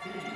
Defensive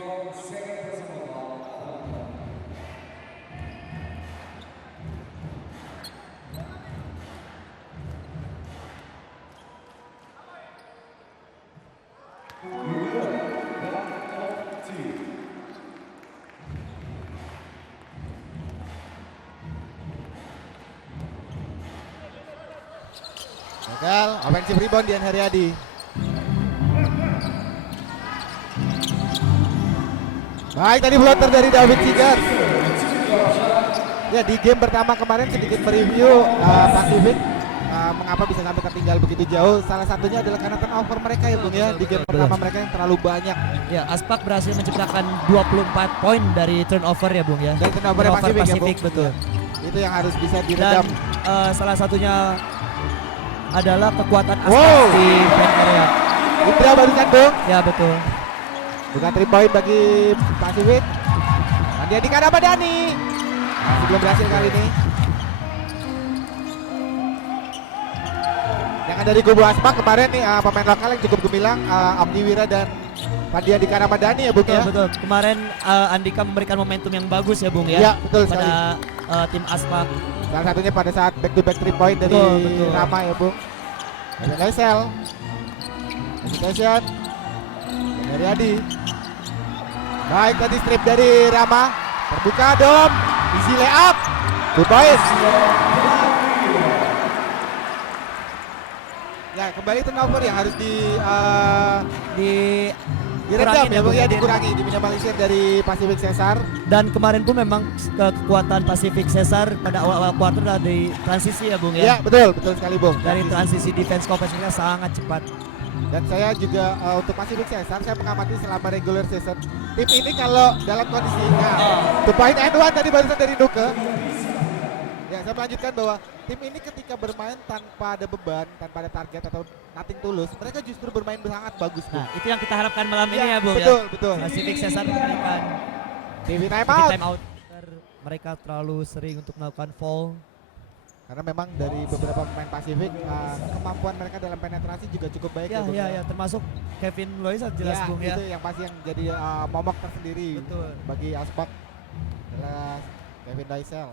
ball, second personal ball. Gagal, offensive rebound Dian Haryadi. Baik, tadi floater dari David Sigar. Ya, di game pertama kemarin sedikit mereview Pacific mengapa bisa sampai tertinggal begitu jauh. Salah satunya adalah karena turnover mereka ya Bung ya. Di game pertama mereka yang terlalu banyak. Ya, Aspak berhasil menciptakan 24 poin dari turnover ya Bung ya. Dari turnover Pacific ya Bung. Betul. Itu yang harus bisa diredam. Dan salah satunya adalah kekuatan Aspak di paint area. Indra barusan Bung. Ya betul. Bukan 3 point bagi Pacific. Dia di Kadapa Dani. Masih belum berhasil kali ini. Yang dari kubu Aspak kemarin nih pemain lokal yang cukup gemilang, Abdi Wira dan Pandia di Ramadhani ya Bung betul, ya. Betul. Kemarin Andika memberikan momentum yang bagus ya Bung ya. Iya betul sekali. Pada tim Aspak. Salah satunya pada saat back to back 3 point dari betul. Rama ya Bung. Lesel. Hesitation. Dari Adi. Baik, tadi strip dari Rama. Terbuka Dom. Easy layup. 2 points. Ya, kembali turnover yang harus diredam ya Bung ya, dikurangi, diminimalisir dari Pacific Cesar. Dan kemarin pun memang kekuatan Pacific Cesar pada awal quarter dari transisi ya Bung ya. Ya, betul sekali Bung. Dari transisi defense offense-nya sangat cepat. Dan saya juga untuk Pacific Cesar, saya mengamati selama regular season. Tim ini kalau dalam kondisi 2 point and 1 tadi barusan dari Nuke. Ya, saya melanjutkan bahwa tim ini ketika bermain tanpa ada beban, tanpa ada target atau nothing tulus, mereka justru bermain sangat bagus. Nah, itu yang kita harapkan malam ini ya Bung betul. Pacific Cesar memberikan TV time out. Mereka terlalu sering untuk melakukan foul. Karena memang dari beberapa pemain Pasifik kemampuan mereka dalam penetrasi juga cukup baik. Ya, termasuk Kevin Lois jelas Bung ya. Itu yang pasti yang jadi momok tersendiri. Betul. Bagi Aspak adalah Kevin Daisel.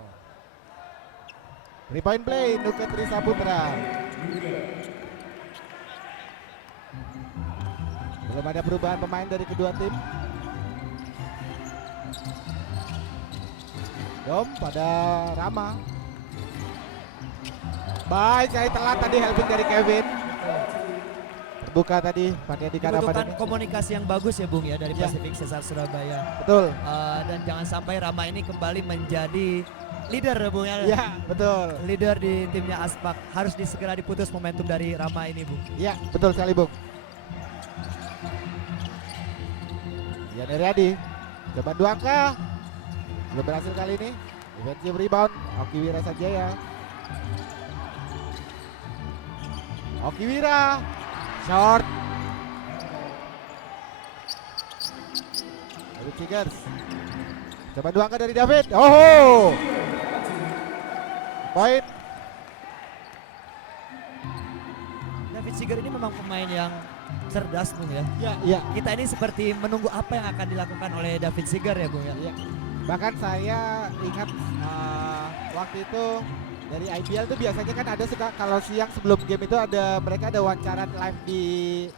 3 point play Nuke Tri Saputra. Belum ada perubahan pemain dari kedua tim. Dom pada Rama. Baik, saya telat tadi helping dari Kevin. Terbuka tadi Fania di Kadapa. Dibutuhkan komunikasi yang bagus ya Bung ya dari Pacific Cesar Surabaya. Betul. Dan jangan sampai Rama ini kembali menjadi leader Bung ya. Iya, betul. Leader di timnya Aspak harus segera diputus momentum dari Rama ini Bung. Iya, betul sekali Bung. Yan Heriadi, coba 2 angka. Belum berhasil kali ini. Defensive rebound, Oki Wira Sanjaya. Oki Wira, short. David Tigers. Coba 2 angka dari David. Oh, poin. David Seeger ini memang pemain yang cerdas Bung ya. Ya, iya. Kita ini seperti menunggu apa yang akan dilakukan oleh David Seeger ya Bung ya. Iya. Bahkan saya ingat waktu itu dari IPL tuh biasanya kan ada suka kalau siang sebelum game itu mereka ada wawancara live di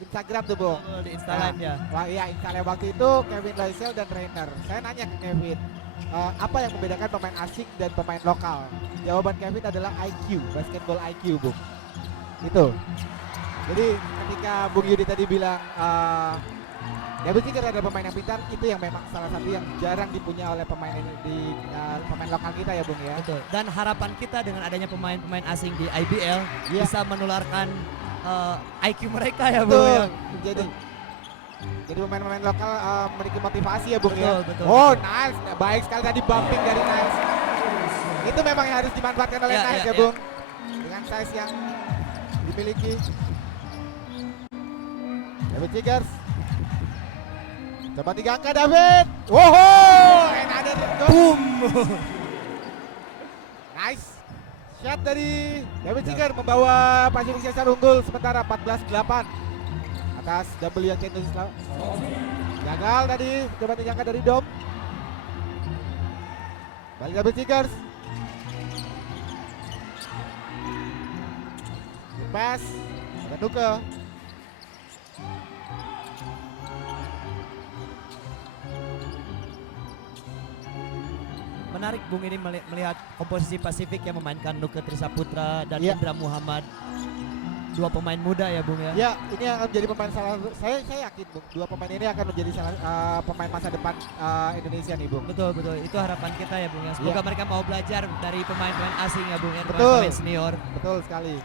Instagram tuh Bung. Di Instagram ya. Wah iya Instagram waktu itu Kevin Loisel dan trainer. Saya nanya ke Kevin, apa yang membedakan pemain asing dan pemain lokal? Jawaban Kevin adalah IQ, basketball IQ Bung. Itu. Jadi ketika Bung Yudi tadi bilang David Seeger adalah pemain yang pintar, itu yang memang salah satu yang jarang dipunya oleh pemain pemain lokal kita ya Bung ya. Betul. Dan harapan kita dengan adanya pemain-pemain asing di IBL Iya. bisa menularkan IQ mereka ya Bung ya. Jadi pemain-pemain lokal memiliki motivasi ya Bung Betul, ya. betul. Oh nice, baik sekali tadi bumping dari Nice. Itu memang yang harus dimanfaatkan oleh Ya, Nice ya, ya ya. Bung. Dengan size yang dimiliki. David Tigers. Coba 3 angka David. Wow, another boom. Nice. Shot dari David Seeger membawa Pacific Cesar unggul sementara 14-8 atas WNC Indonesia. Gagal tadi, coba 3 angka dari Dom. Balik David Seegers. Pass, ada Nuke. Menarik Bung ini melihat komposisi Pasifik yang memainkan Nuke Trisaputra dan Iya. Indra Muhammad. Dua pemain muda ya Bung ya. Ya, ini akan menjadi pemain saya yakin Bung, 2 pemain ini akan menjadi pemain masa depan Indonesia nih Bung. Betul betul, itu harapan kita ya Bung ya. Semoga Iya. mereka mau belajar dari pemain-pemain asing ya Bung ya, Betul. pemain senior. Betul sekali.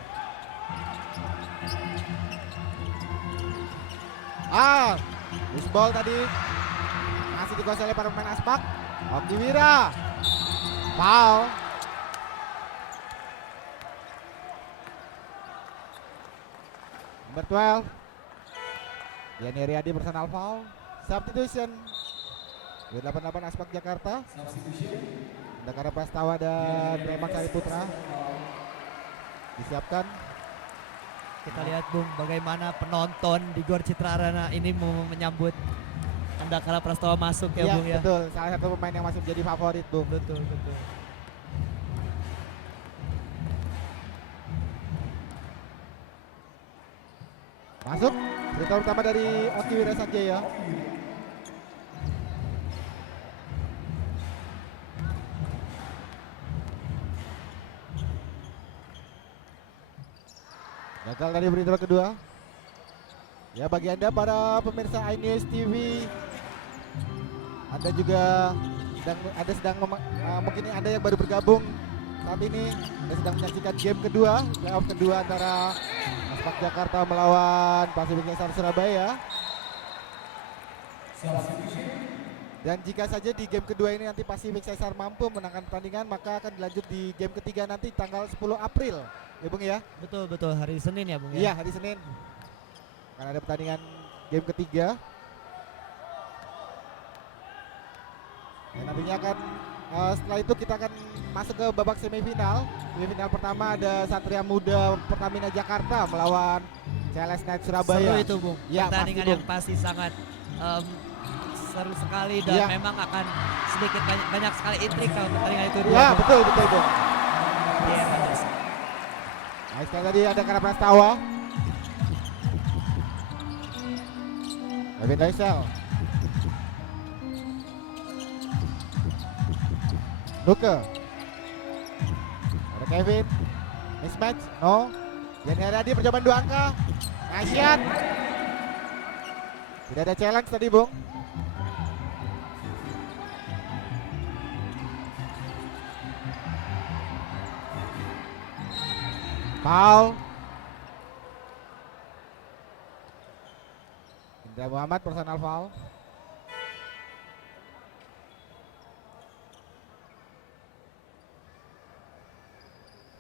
Loose ball tadi masih dikuasai oleh para pemain Aspak. Oki Wira, foul. Number 12, Yani Riyadi personal foul. Substitution 88 Aspak Jakarta. Dakara Prastawa dan Remak Sari Putra disiapkan. Kita lihat Bung bagaimana penonton di Gor Citra Arena ini mau menyambut Andakara Prastawa masuk ya Iya, Bung ya. betul. Salah satu pemain yang masuk jadi favorit Bung. Betul betul. Masuk. Berita utama dari Oki Wira Sanjaya. Gagal dari berita kedua. Ya bagi Anda para pemirsa iNews TV, Anda juga mungkin Anda yang baru bergabung saat ini, Anda sedang menyaksikan game kedua, playoff kedua antara Aspak Jakarta melawan Pacific Cesar Surabaya. Dan jika saja di game kedua ini nanti Pacific Cesar mampu menangkan pertandingan, maka akan dilanjut di game ketiga nanti tanggal 10 April. Ya Bung ya? Betul betul, hari Senin ya Bung ya. Iya, hari Senin. Akan ada pertandingan game ketiga. Dan nantinya akan setelah itu kita akan masuk ke babak semifinal. Semifinal pertama ada Satria Muda Pertamina Jakarta melawan CLS Knights Surabaya. Seru itu Bung. Ya, Pertandingan pasti, yang pasti sangat seru sekali dan Ya. memang akan sedikit banyak sekali intrik kalau pertandingan itu dua. Ya, Bung. betul betul Bung. Iya, Mas. Nah, sekali tadi ada Kara Prastawa. David Loisel. Luke. Ada Kevin. Mismatch. No. Yani Haryadi percobaan 2 angka. Nice shot. Tidak ada challenge tadi Bung. Foul. Indra Muhammad personal foul.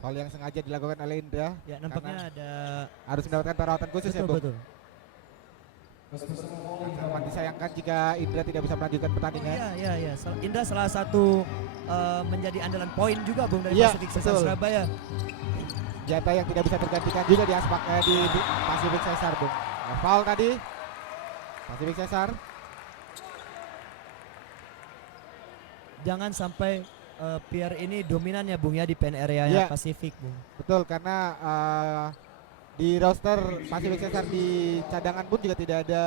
Foul yang sengaja dilakukan oleh Indra. Ya nampaknya ada Harus mendapatkan perawatan khusus ya, betul Bung. betul. Sangat disayangkan jika Indra tidak bisa melanjutkan pertandingan. Iya. Indra salah satu menjadi andalan poin juga Bung dari Iya, Pacific Cesar betul. Surabaya. Senjata yang tidak bisa tergantikan juga di di Pacific Cesar, Bung. Nah, foul tadi Pacific Cesar. Jangan sampai Pierre ini dominan ya Bung ya di pen area Iya. Pacific Bung. Betul, karena di roster Pacific Cesar di cadangan pun juga tidak ada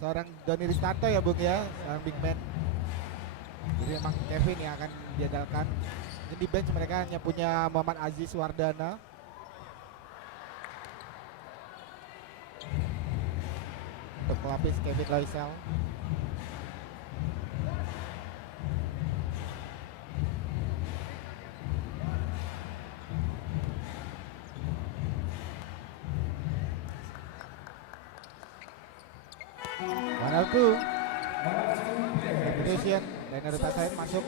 seorang Doni Ristanto ya, Bung ya, seorang big man. Jadi memang Kevin yang akan diandalkan. Di bench mereka hanya punya Muhammad Aziz Wardana. Untuk pelapis Kevin Loisel. Wanalku Competition dan Naruto Sain masuk.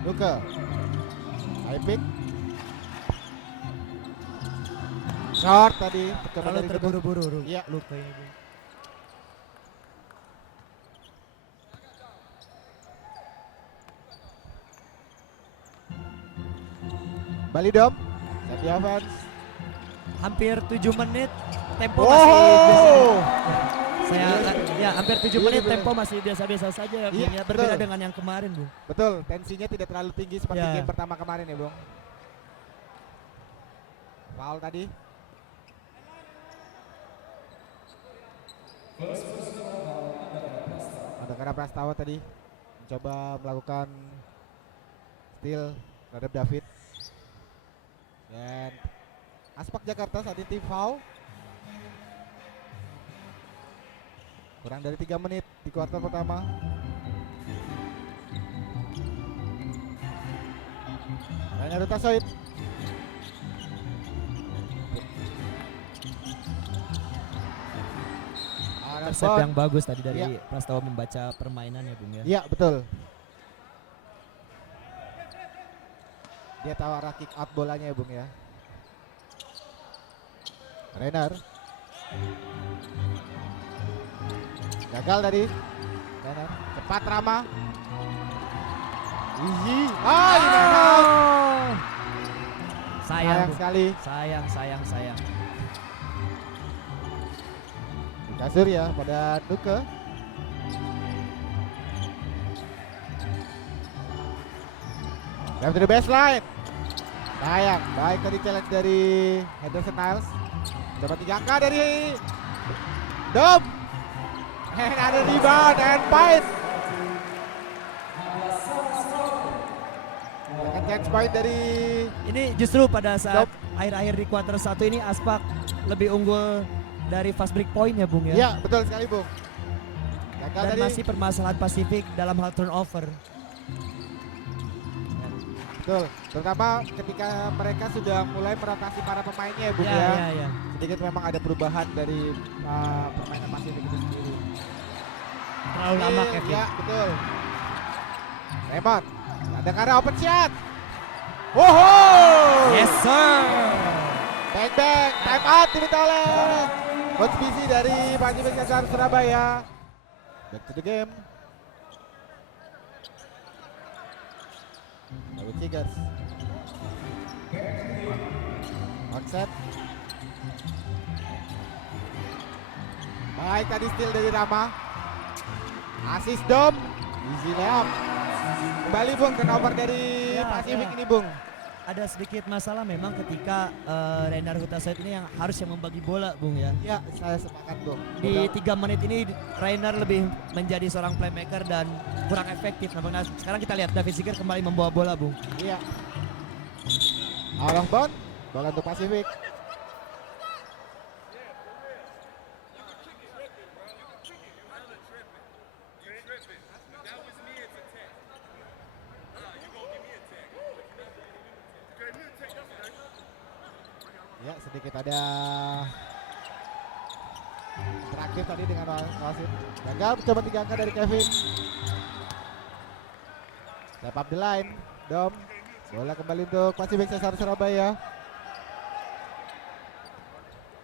Luka high pick short tadi Kalau dari terburu-buru Iya. lupa ini Bung. Bali Dom Sandy Evans. Hampir 7 menit tempo masih biasa. Saya ya hampir 7 Iya, menit bener. tempo masih biasa-biasa saja ya Bung. Iya, Ya, berbeda betul. dengan yang kemarin Bung. Betul, tensinya tidak terlalu tinggi seperti Ya. game pertama kemarin ya, Bung. Foul tadi. Ada karena Prastawa tadi mencoba melakukan steal terhadap David. Dan Aspak Jakarta saat ini tim foul. Kurang dari 3 menit di kuartal pertama. Hanya Ruta Soid. Resep yang bagus tadi dari Iya. Prastawa membaca permainan ya Bung ya. Iya betul. Dia tahu arah kick out bolanya ya, Bung ya. Renner. Gagal dari Renner. Cepat Rama. Easy. Ah, ini out. Sayang Bung. sekali. Sayang. Kasur ya pada Nuke. Drive to the baseline. Sayang, baik tadi challenge dari Henderson Niles. Dapat 3 angka dari Dom. And ada rebound and point. Akan chance point dari Ini justru pada saat Dom. akhir-akhir di kuarter 1 ini Aspak lebih unggul dari fast break point ya Bung ya. Ya, betul sekali, Bung. Gagal Dan dari masih permasalahan Pasifik dalam hal turnover. betul, terutama ketika mereka sudah mulai merotasi para pemainnya ya, Bung ya. Ya. Sedikit memang ada perubahan dari permainan Pasifik itu sendiri. Terlalu lama Kevin. Ya, betul. Raymond, ada karena open shot. Woho! Yes sir. Bang, time out diminta oleh Coach BC dari Pacific Cesar Surabaya. Back to the game. David Tigers. Onset. Baik tadi steal dari Rama. Assist Dom. Easy layup. Kembali Bung, turnover dari Ya, Pasifik ya. ini Bung. Ada sedikit masalah memang ketika Renar Hutasoid ini yang harus yang membagi bola Bung ya. Ya, saya sepakat Bung. Di 3 menit ini Renar lebih menjadi seorang playmaker dan kurang efektif. Nah, sekarang kita lihat David Ziger kembali membawa bola Bung. Iya. Out of bound, bola untuk Pasifik. Ya, sedikit ada terakhir tadi dengan wasit. Gagal coba 3 angka dari Kevin. Step up the line, Dom. Bola kembali untuk Pasifik Cesar Surabaya.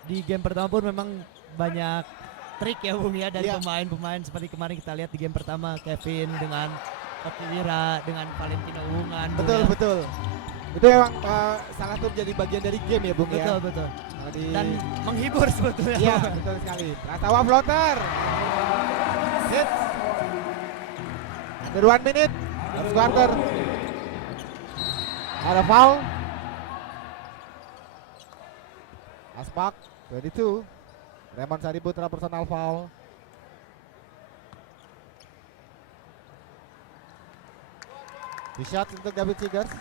Di game pertama pun memang banyak trik ya Bung ya dari Iya. pemain-pemain seperti kemarin kita lihat di game pertama Kevin dengan Okira dengan Valentino Ungan. Bung, Betul, ya. betul. Itu memang salah satu menjadi bagian dari game ya, Bung Betul, ya. betul. Kalau di Dan menghibur sebetulnya. Iya, betul sekali. Prastawa floater. Hits. Under 1 minute. First quarter. Ada foul. Aspak 22. Raymond Sariputra personal foul. Di shot untuk David Seegers.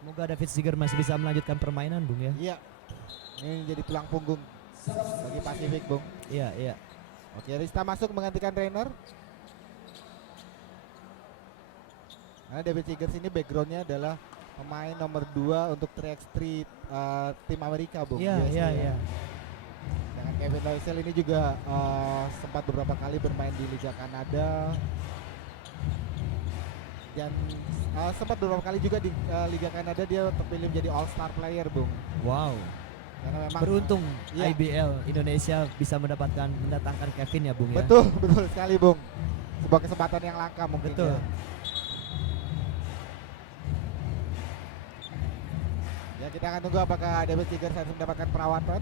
Semoga David Seeger masih bisa melanjutkan permainan Bung ya. Iya. Ini jadi tulang punggung bagi Pasifik, Bung. Iya, iya. Oke, Rista masuk menggantikan Rainer. Karena David Seegers ini backgroundnya adalah pemain nomor 2 untuk 3x3 tim Amerika, Bung. Iya, USA iya, ya. iya. Dengan Kevin Loisel ini juga sempat beberapa kali bermain di Liga Kanada. Dan sempat beberapa kali juga di Liga Kanada dia terpilih menjadi All Star Player, Bung. Wow. Karena memang Beruntung Iya. IBL Indonesia bisa mendatangkan Kevin ya Bung ya. betul, betul sekali, Bung. Sebuah kesempatan yang langka mungkin. Betul. Ya. Ya, kita akan tunggu apakah David Seegers harus mendapatkan perawatan.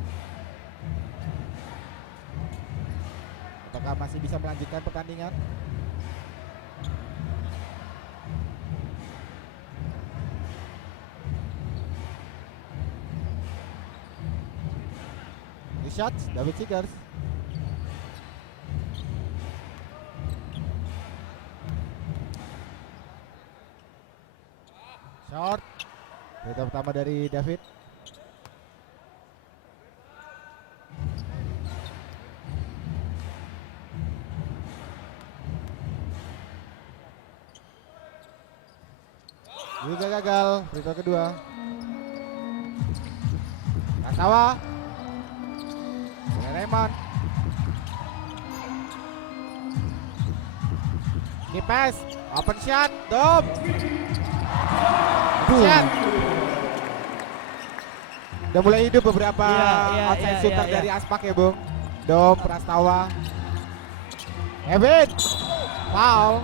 Apakah masih bisa melanjutkan pertandingan? Di shot David Seegers. Short. Berita pertama dari David. Juga gagal. Berita kedua. Prastawa. Raymond. Keep pass. Open shot. Dom. Shot. Udah mulai hidup beberapa outside shooter dari Aspak ya, Bung. Dom, Prastawa. Kevin. Foul.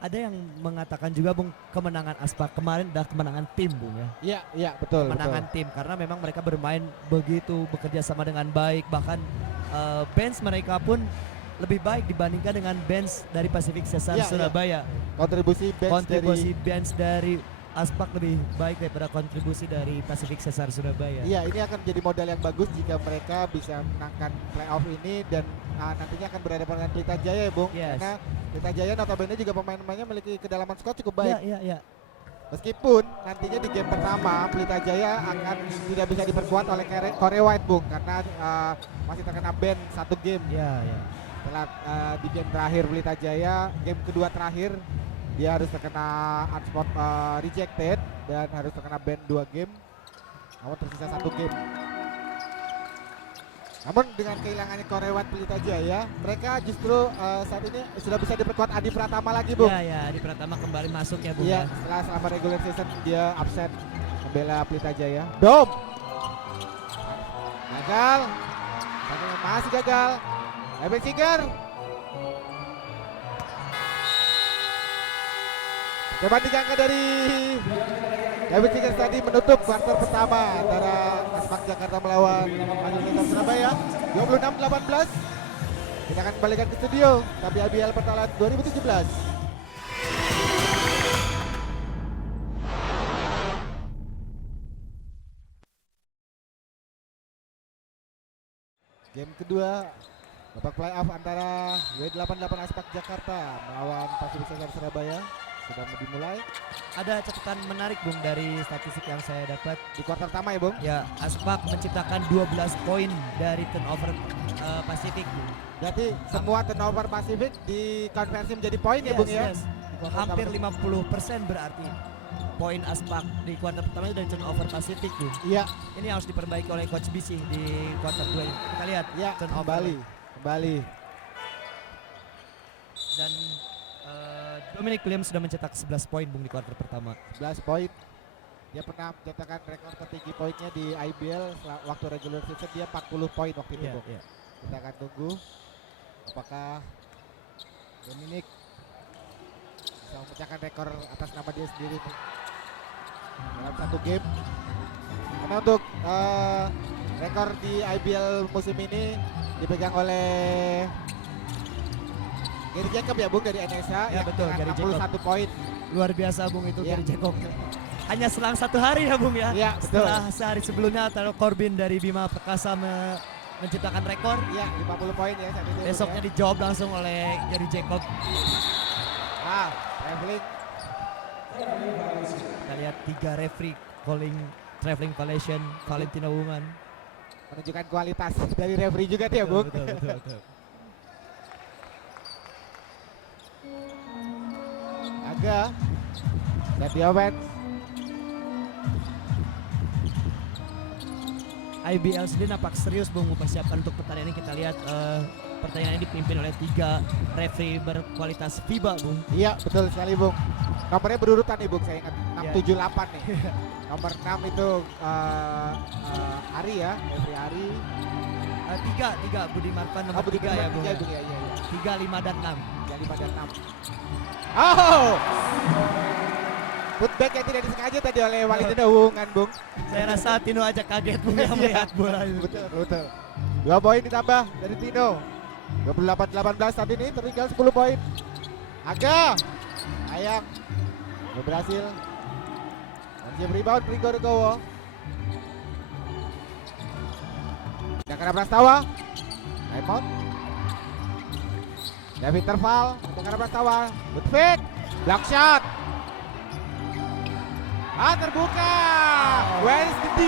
Ada yang mengatakan juga Bung kemenangan Aspak kemarin adalah kemenangan tim Bung ya. Iya, iya, betul. Kemenangan tim karena memang mereka bermain begitu bekerja sama dengan baik, bahkan bench mereka pun lebih baik dibandingkan dengan bench dari Pacific Cesar Iya, Surabaya. Kontribusi Bench dari Aspak lebih baik daripada kontribusi dari Pacific Cesar Surabaya. Iya, ini akan menjadi modal yang bagus jika mereka bisa menangkan playoff ini dan nantinya akan berhadapan dengan Pelita Jaya ya, Bung. Yes. Karena Pelita Jaya notabene juga pemain-pemainnya memiliki kedalaman squad cukup baik. Iya, iya. Meskipun nantinya di game pertama Pelita Jaya akan tidak bisa diperkuat oleh Korea White, Bung, karena masih terkena ban 1 game. Iya, iya. Setelah di game terakhir Pelita Jaya, game kedua terakhir dia harus terkena unspot rejected dan harus terkena ban 2 game. Namun tersisa 1 game. Namun dengan kehilangannya Korea White Pelita Jaya, mereka justru saat ini sudah bisa diperkuat Adi Pratama lagi, Bung. Iya, ya, Adi Pratama kembali masuk ya Bung Iya, ya. selama regular season dia absen membela Pelita Jaya. Dom. Gagal. Masih gagal. David Seegers. Coba digangkat dari David Seegers tadi menutup kuarter pertama antara Aspak Jakarta melawan Pasifik Surabaya 26-18. Kita akan kembalikan ke studio tapi IBL Pertalat 2017. Game kedua babak playoff antara W88 Aspak Jakarta melawan Pasifik Cesar Surabaya sudah dimulai. Ada catatan menarik Bung dari statistik yang saya dapat. Di kuarter pertama ya, Bung. Ya, Aspak menciptakan 12 poin dari turnover Pasifik. Berarti semua turnover Pasifik dikonversi menjadi poin ya, Bung ya. Yes. hampir 50% berarti poin Aspak di kuarter pertama itu dari turnover Pasifik tuh. Iya, Ini harus diperbaiki oleh Coach BC di kuarter 2 ini. Kita lihat iya, turnover. kembali. Dan Dominic Williams sudah mencetak 11 poin Bung di kuarter pertama. 11 poin. Dia pernah mencetakkan rekor tertinggi poinnya di IBL waktu regular season, dia 40 poin waktu itu, Iya, Bung. iya. Kita akan tunggu apakah Dominic bisa memecahkan rekor atas nama dia sendiri nih dalam satu game. Karena untuk rekor di IBL musim ini dipegang oleh Gary Jacob ya Bung dari NSA Ya, yang betul, dengan Gary Jacob. 61 poin. Luar biasa Bung itu Iya. dari Jacob. Hanya selang 1 hari ya Bung ya. Iya, betul. Setelah sehari sebelumnya Taylor Corbin dari Bima Perkasa menciptakan rekor. Iya, 50 poin ya saat itu. Bung, Besoknya ya. dijawab langsung oleh Gary Jacob. Traveling. Kita lihat 3 referee calling traveling violation Valentino Wungan. Menunjukkan kualitas dari referee juga dia, Bung. Betul. Aga. Dan di offense. IBL sendiri nampak serius Bung mempersiapkan untuk pertandingan ini. Kita lihat pertandingan ini dipimpin oleh 3 referee berkualitas FIBA Bung. Iya, betul sekali, Bung. Nomornya berurutan nih, Bung. Saya ingat 6, Iya. 7, 8 nih. Nomor 6 itu Ari ya, referee Ari. 3 Budi Marvan nomor 3 ya Bung. 3, Bung, ya. 3, 5 dan 6. 5 dan 6. Oh! Putback yang tidak disengaja tadi oleh Valentino Wungan, Bung. Saya rasa Tino aja kaget Bung yang melihat bola itu. Betul. 2 poin ditambah dari Tino. 28-18 saat ini tertinggal 10 poin. Aga. Sayang. Belum berhasil. Masih rebound Ringo Regowo. Jakara Prastawa. Timeout. David Terval. Jakara Prastawa. Good fake. Block shot. Terbuka. Where is the D?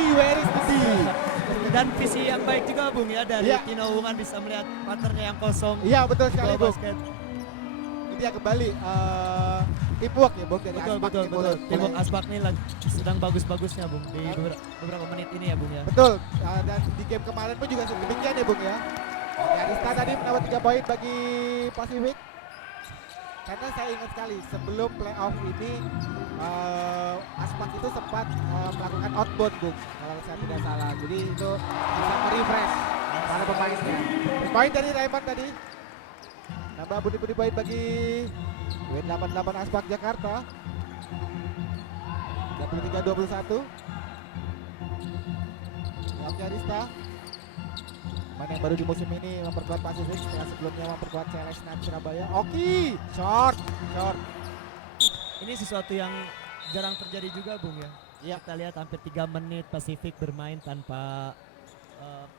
Dan visi yang baik juga Bung ya dari Iya. Tino Wungan bisa melihat partnernya yang kosong. Iya, betul sekali, Bola Bung. basket. Ini dia kembali teamwork ya, Bung, dari Betul. Aspak ini mulai- Timur Aspak ini sedang bagus-bagusnya Bung di beberapa menit ini ya Bung ya. Betul, dan di game kemarin pun juga demikian ya, Bung ya. Arista tadi mendapat 3 poin bagi Pacific. Karena saya ingat sekali sebelum playoff ini Aspak itu sempat melakukan outbound, Bung, kalau saya tidak salah. Jadi itu bisa merefresh para pemainnya. Poin dari Raymond tadi. Nambah budi poin bagi Win 88 Aspak Jakarta. 33-21. Oke, Arista. Pemain yang baru di musim ini memperkuat Pasifik setelah sebelumnya memperkuat CLS Knight Surabaya. Oki, short. Ini sesuatu yang jarang terjadi juga Bung ya. Iya. Kita lihat hampir 3 menit Pasifik bermain tanpa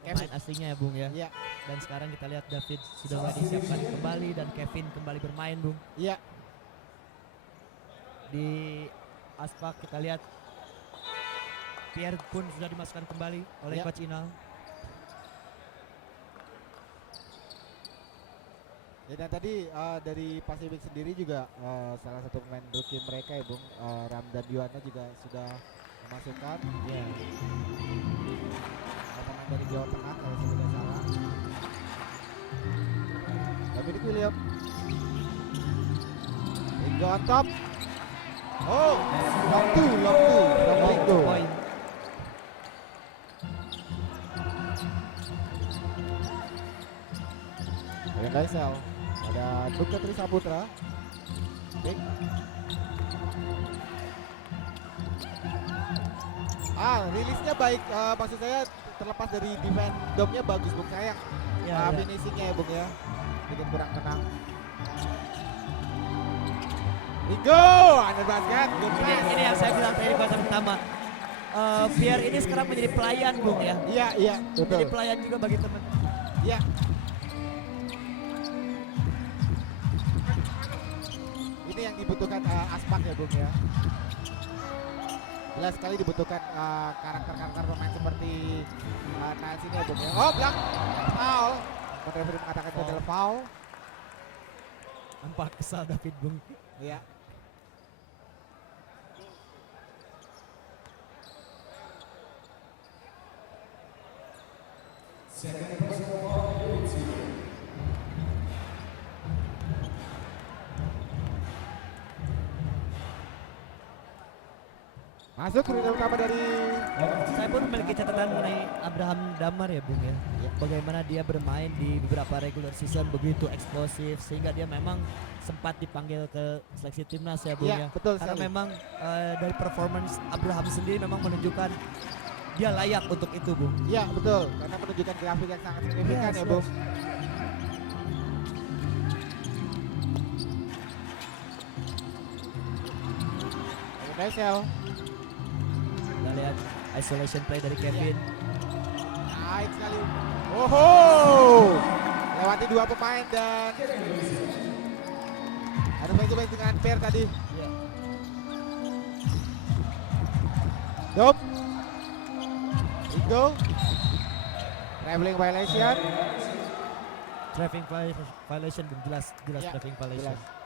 pemain asingnya ya Bung ya. Iya, Dan sekarang kita lihat David sudah mulai disiapkan kembali dan Kevin kembali bermain Bung. iya. Di Aspak kita lihat Pierre pun sudah dimasukkan kembali oleh Iya. Coach Inal. Ya, dan tadi dari Pasifik sendiri juga salah satu pemain rookie mereka ya, Bung, Ramdan Yuwana juga sudah memasukkan. Ya. Pemain dari Jawa Tengah kalau saya tidak salah. Dominic William. Ringo on top. Oh, long two from Ringo. Poin. Yang Gaisel. Ada Nuka Tri Saputra. Big. Rilisnya baik, maksud saya terlepas dari defense domnya bagus, Bung. Sayang Ya, ya. finishingnya ya, Bung ya. Sedikit kurang tenang. Ringo, under basket, good Ini, pass. ini yang saya bilang tadi di kuarter pertama. Pierre ini sekarang menjadi pelayan Bung ya. Iya, Jadi betul. pelayan juga bagi teman. Iya. Ini yang dibutuhkan Aspak ya, Bung ya. Jelas sekali dibutuhkan karakter-karakter pemain seperti Niles ini ya, Bung ya. Oh, belak. Foul. Referee mengatakan itu adalah foul. Nampak kesal David Bung. Iya. Masuk free throw pertama dari Saya pun memiliki catatan mengenai Abraham Damar ya Bung ya. Bagaimana dia bermain di beberapa regular season begitu eksplosif sehingga dia memang sempat dipanggil ke seleksi timnas ya Bung Iya, ya. betul Karena sekali. memang dari performance Abraham sendiri memang menunjukkan dia layak untuk itu Bung. Iya betul, karena menunjukkan grafik yang sangat signifikan Yes, ya Bung. Desel, Kita lihat isolation play dari Kevin. naik sekali. Oho, lewati dua pemain dan harus baik-baik dengan pair tadi. Ya. Dom, Ingo, traveling violation. Traffic violation Bung, jelas Ya, traffic violation. jelas.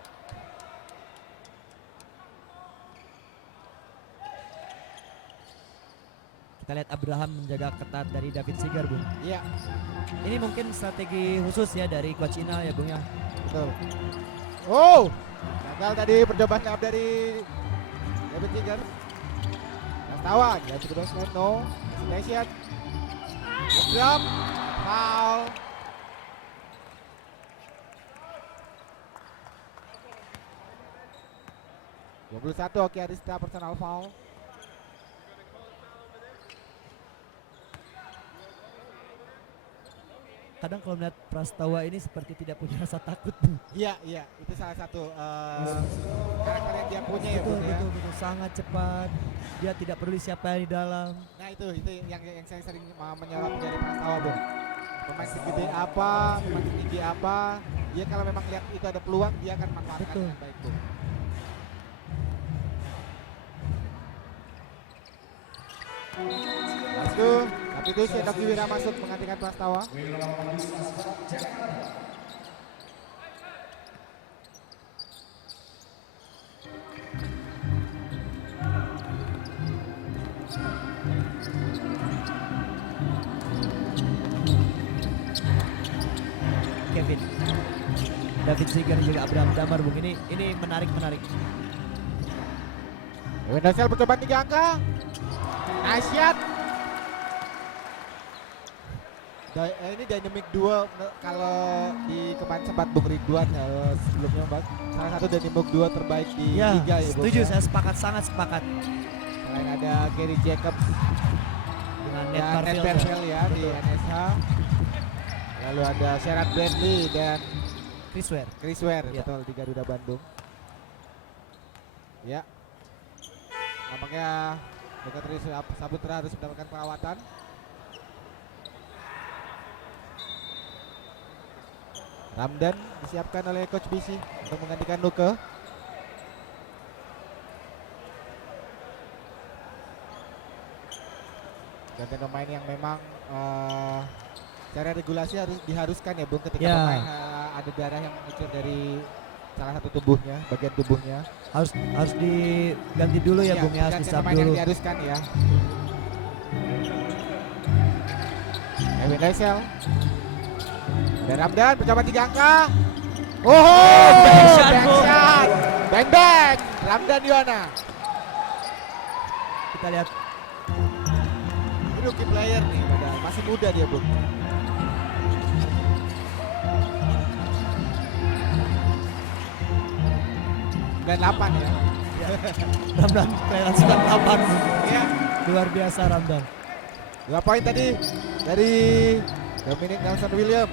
Kita lihat Abraham menjaga ketat dari David Sigar Bung. Iya, Ini mungkin strategi khusus ya dari coach Ina ya Bung ya. betul. Oh, gagal tadi percobaan layup dari David Jigger. Tawan, ya to the basement, no. Hesitation. Drop, foul. Satu, oke Arista personal foul. Kadang kalau melihat Prastawa ini seperti tidak punya rasa takut Bung. Iya, iya, itu salah satu karakter yang dia punya ya, Betul, Bung ya. betul, sangat cepat. Dia tidak peduli siapa yang di dalam. Nah itu yang saya sering menyorot dari Prastawa, Bung. Pemain segede apa, pemain setinggi apa, dia kalau memang lihat itu ada peluang, dia akan manfaatkan Betul. dengan baik, Bung. Lalu, tapi itu si Doki Wira masuk menggantikan Prastawa. Kevin, David Sigar juga Abraham Damar Bung. Ini menarik. Wendasel percobaan 3 angka. Nice shot. Ini dynamic duo kalau di kemarin sempat Bung Ridwan sebelumnya Bang. Salah satu dynamic duo terbaik di Ya, liga ya, Bung. setuju, ya. saya sangat sepakat Selain ada Gary Jacobs dengan dan Ned Ned Barfield. Barfield ya di NSH. Lalu ada Sherrod Bradley dan Chris Ware. Chris Ware, Ya. betul, di Garuda Bandung. Ya. Nampaknya Bekatri Saputra harus mendapatkan perawatan. Ramdan disiapkan oleh Coach BC untuk menggantikan Nuke. Gantian pemain yang memang secara regulasi harus diharuskan ya Bung ketika Ya. pemain ada darah yang mengucur dari salah satu tubuhnya, bagian tubuhnya. Harus diganti dulu ya Bung ya, harus gantian disab pemain yang dulu. diharuskan ya. Kevin Desel. Dan Ramdan percobaan 3 angka. Oh, bank shot, Bung. shot. Bang bang. Ramdan Yuwana. Kita lihat Ini rookie player nih, padahal masih muda dia, Bung. Dan 8 ya. Ramdan kelahiran 98 Bung. Iya. Luar biasa Ramdan. 2 poin tadi dari Dominic Nelson William.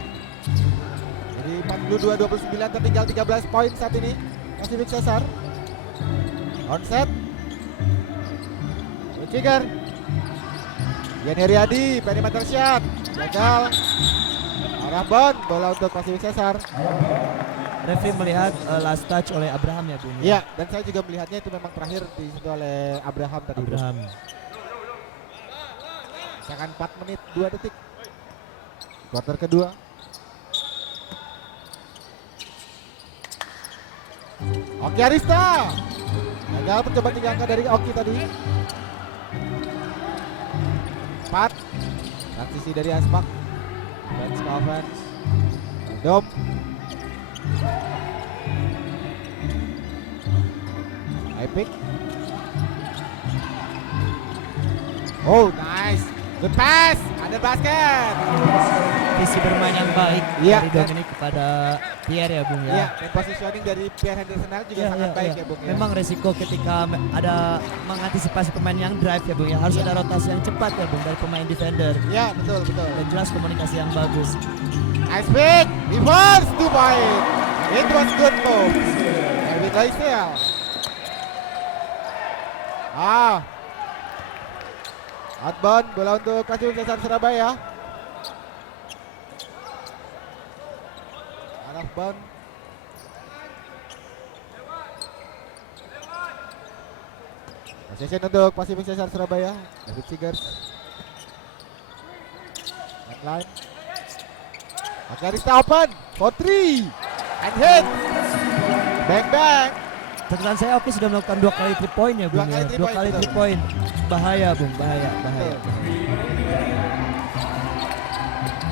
Jadi 42-29 tertinggal 13 poin saat ini. Pacific Cesar. Onset. Cigar. Yani Riyadi, perimeter shot. Gagal. Arah bond, bola untuk Pacific Cesar. Referee melihat last touch oleh Abraham ya Bung. Iya, dan saya juga melihatnya itu memang terakhir di situ oleh Abraham tadi. Bro. Abraham. Misalkan 4 menit 2 detik. Quarter kedua. Oki Arista. Gagal percobaan 3 angka dari Oki tadi. 4. Transisi dari Aspak. Bench ke offense. Dom. High pick. Oh, nice. Good pass. Ada basket. Visi bermain yang baik Iya, dari dan- Dominic kepada Pierre ya Bung Iya, ya. dan positioning dari Pierre Henderson juga Iya, sangat iya, baik iya. ya Bung ya. Memang resiko ketika ada mengantisipasi pemain yang drive ya Bung ya. Harus Iya. ada rotasi yang cepat ya Bung dari pemain defender. Iya, betul, betul. Dan jelas komunikasi yang bagus. Nice pick. Reverse 2 point. It was good move. David Loisel. Outbound, bola untuk Kasih Cesar Surabaya. Out of bound. Possession untuk Pacific Cesar Surabaya. David Sigers. Backline. Agarista open for 3 and hit. Bang bang. Catatan saya Oki sudah melakukan 2 kali 3 point ya Bung Dua ya. kali 3 2 point, kali betul. 3 point. Bahaya Bung, bahaya, bahaya.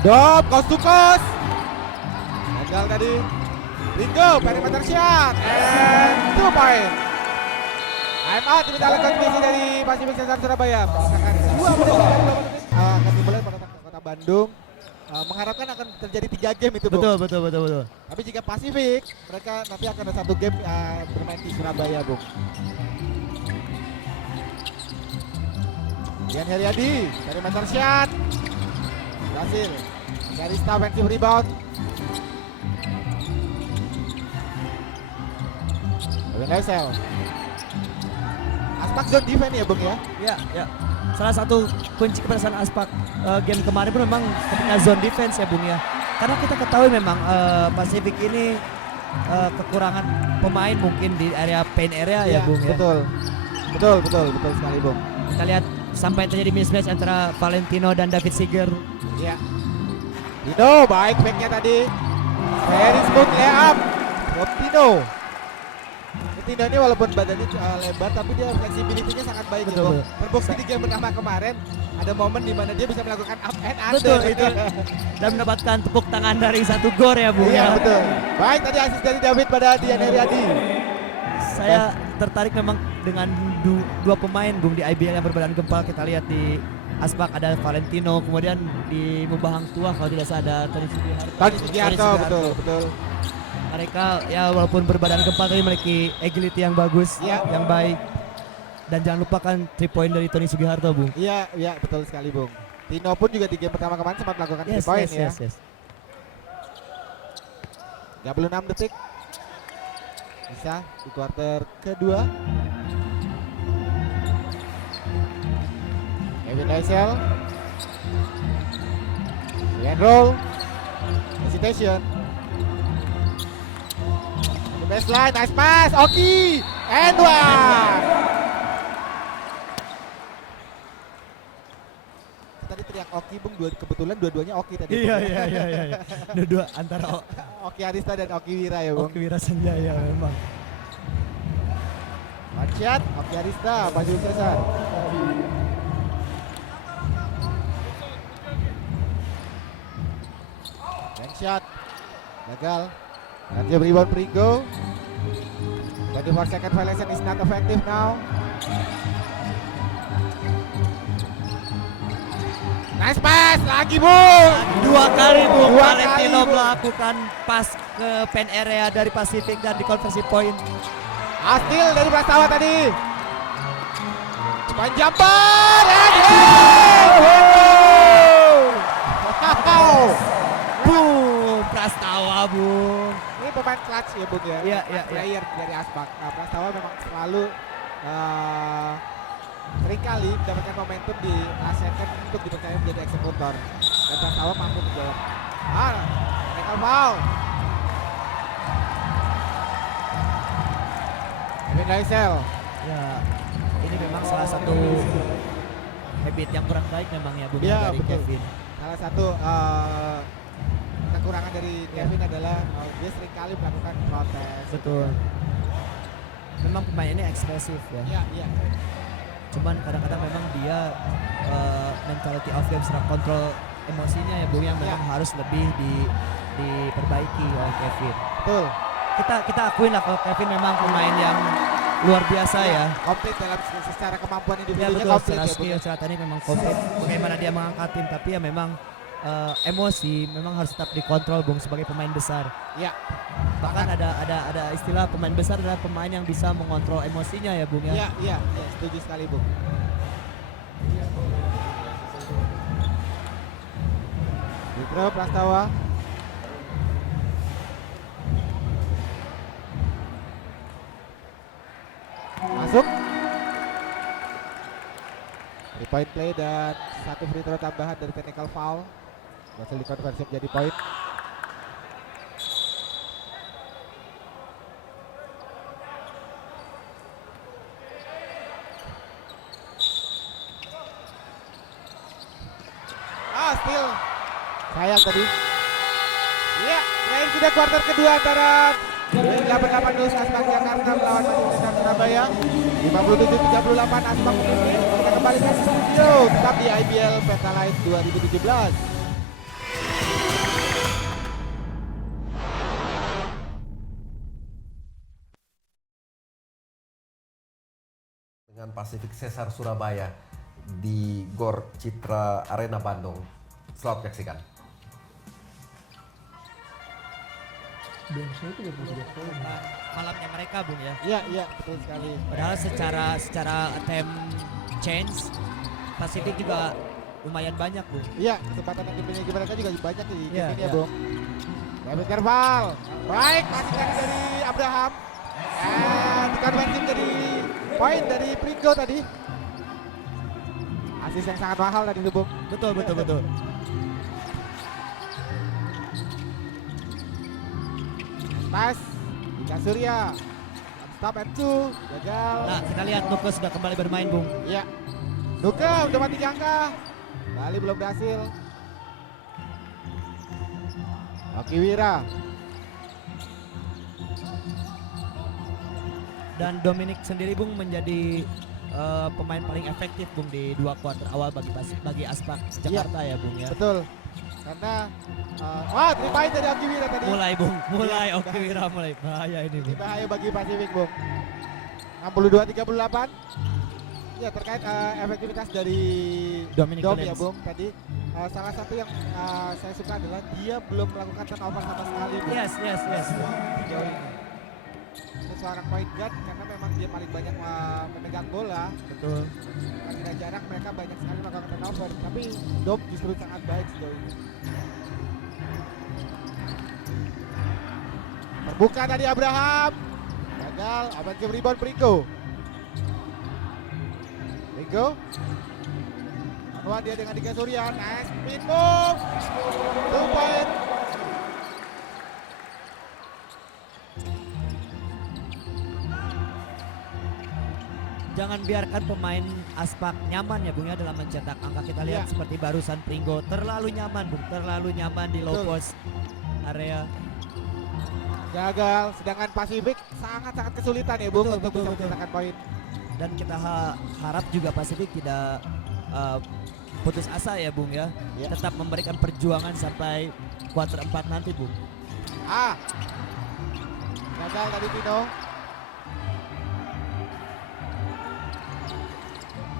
Dop, coast to coast. Gagal tadi. Ringo, perimeter shot. And 2 point. I'm out, diminta kontribusi dari Pacific Cesar Surabaya. Misalkan 2 menit akan dimulai pada Kota Bandung. Mengharapkan akan terjadi 3 game itu, Bung. Betul, betul, betul, betul. Tapi jika Pasifik, mereka nanti akan ada 1 game bermain di Surabaya, Bung. Dian Heriadi, perimeter shot. Berhasil. Dari offensive rebound. Kevin Lesel. Aspak zone defense ya, Bung ya? Ya, ya. Salah satu kunci keberhasilan Aspak game kemarin pun memang ketika zone defense ya Bung ya. Karena kita ketahui memang Pacific ini kekurangan pemain mungkin di area paint area ya Bung ya. Betul. Betul, betul, betul sekali, Bung. Kita lihat sampai terjadi mismatch antara Valentino dan David Siger. Iya. Dino, baik backnya tadi. Very smooth layup. Buat Tino. Tino ini walaupun badannya lebar tapi dia fleksibilitasnya sangat baik. Betul, ya, Bung. betul. Terbukti di game pertama kemarin ada momen di mana dia bisa melakukan up and under. Betul itu. Dan mendapatkan tepuk tangan dari satu gor ya Bung Iya, ya. betul. Baik tadi asis dari David pada Dian Heriadi. Saya tertarik memang dengan dua pemain Bung di IBL yang berbadan gempal. Kita lihat di Aspak ada Valentino, kemudian di Mubahang Tua kalau tidak salah ada Tony Sugiharto. Tony Sugiharto, betul, betul. Mereka ya walaupun berbadan gempal tapi memiliki agility yang bagus, Iya. yang baik. Dan jangan lupakan 3 point dari Tony Sugiharto, Bung. Iya, iya, betul sekali, Bung. Tino pun juga di game pertama kemarin sempat melakukan 3 Yes, point yes, ya. yes, yes. 36 detik. Bisa di quarter kedua. Kevin Leisel. And roll. Hesitation. The baseline, nice pass. Oki. And one. Tadi teriak Oki, Bung. Kebetulan dua-duanya Oki tadi. Iya, Bung. iya, iya, iya. Dua-dua antara Oki Arista dan Oki Wira ya, Bung. Oki Wirasanjaya memang. One shot, Oki Arista, Pacific Cesar. One shot, gagal. Dan dia rebound Pringo. 24 second violation is not effective now. Nice pass, lagi Bung. 2 kali Bung Dua Valentino kali, Bung. melakukan pas ke pen area dari Pacific dan di conversi point. Astil dari Prastawa tadi. Panjang jumper and wow. Boom, Prastawa Bung. Ini pemain clutch ya, Bung ya. Iya, iya, Player dari Aspak. Nah, Prastawa memang selalu seringkali mendapatkan momentum di last second untuk dipercaya menjadi eksekutor. Dan Prastawa mampu menjawab. Tackle foul. Kevin Leisel. Ya, ini memang salah satu habit yang kurang baik memang ya Bung Iya, dari betul. Kevin. Salah satu kekurangan dari Kevin adalah dia seringkali melakukan protes. Betul. Memang pemain ini ekspresif ya. Iya, iya. Cuman kadang-kadang memang dia mentality of game secara kontrol emosinya ya Bung yang memang harus lebih diperbaiki oleh Kevin. Betul. Kita akuin lah kalau Kevin memang pemain yang luar biasa ya. Komplit dalam secara kemampuan Ya individunya betul, komplit secara ya Bung. skill, secara teknik memang komplit. Bagaimana dia mengangkat tim, tapi ya memang emosi memang harus tetap dikontrol Bung sebagai pemain besar. Ya. Bahkan ada istilah pemain besar adalah pemain yang bisa mengontrol emosinya ya Bung ya. Iya, setuju sekali Bung. Withdraw Prastawa. Masuk. 3-point play dan 1 free throw tambahan dari technical foul. Berhasil dikonversi menjadi poin. Steal. Sayang tadi. Iya, terakhir sudah kuarter kedua antara 88 News Aspak Jakarta melawan Madinah Surabaya. 57-38 Aspak memimpin. Kita kembali ke studio tetap di IBL Peta Live 2017. Dengan Pacific Cesar Surabaya di Gor Citra Arena Bandung. Selamat menyaksikan. Malamnya mereka Bung ya. Iya, betul sekali. Padahal secara attempt change Pasifik juga lumayan banyak Bung. Iya, kesempatan yang dimiliki mereka juga banyak di Iya, game ini ya, iya. Bung. David Kerval. Baik, masih dari Abraham. Dikonversi dari poin dari Pringgo tadi. Asis yang sangat mahal tadi Bung. Betul. Pas Dika Surya. Stop and two. Gagal. Nah, kita lihat Nuke sudah kembali bermain Bung. Iya. Nuke udah mati angka. Bali belum berhasil. Oki Wira. Dan Dominic sendiri Bung menjadi pemain paling efektif Bung di 2 kuarter awal bagi Aspak Jakarta ya Bung ya. Betul. Karena 3 poin dari Oki Wira tadi. Mulai Bung, mulai Iya, Oki Wira mulai bahaya ini Ini Bung. bahaya bagi Pasifik, Bung. 62-38. Ya, terkait efektivitas dari Dominic Dom Williams. ya, Bung. Tadi salah satu yang saya suka adalah dia belum melakukan turnover sama sekali, Bung. Yes. Sejauh ini. Itu seorang point guard karena memang dia paling banyak memegang bola. Betul. Karena tidak jarang mereka banyak sekali melakukan turnover, tapi Dom justru sangat baik sejauh ini. Terbuka tadi Abraham. Gagal, offensive rebound Pringgo. Pringgo. Anwar dia dengan Dika Surya. Nice spin move. 2 point. Jangan biarkan pemain Aspak nyaman ya Bung ya dalam mencetak angka. Kita lihat Iya. seperti barusan Pringgo terlalu nyaman Bung, terlalu nyaman di low Betul. post area. Gagal, sedangkan Pasifik sangat-sangat kesulitan ya Bung Betul, untuk bisa betul. mencetakkan poin. Dan kita harap juga Pasifik tidak putus asa ya Bung ya. Iya. Tetap memberikan perjuangan sampai kuarter 4 nanti Bung. Gagal tadi Tino.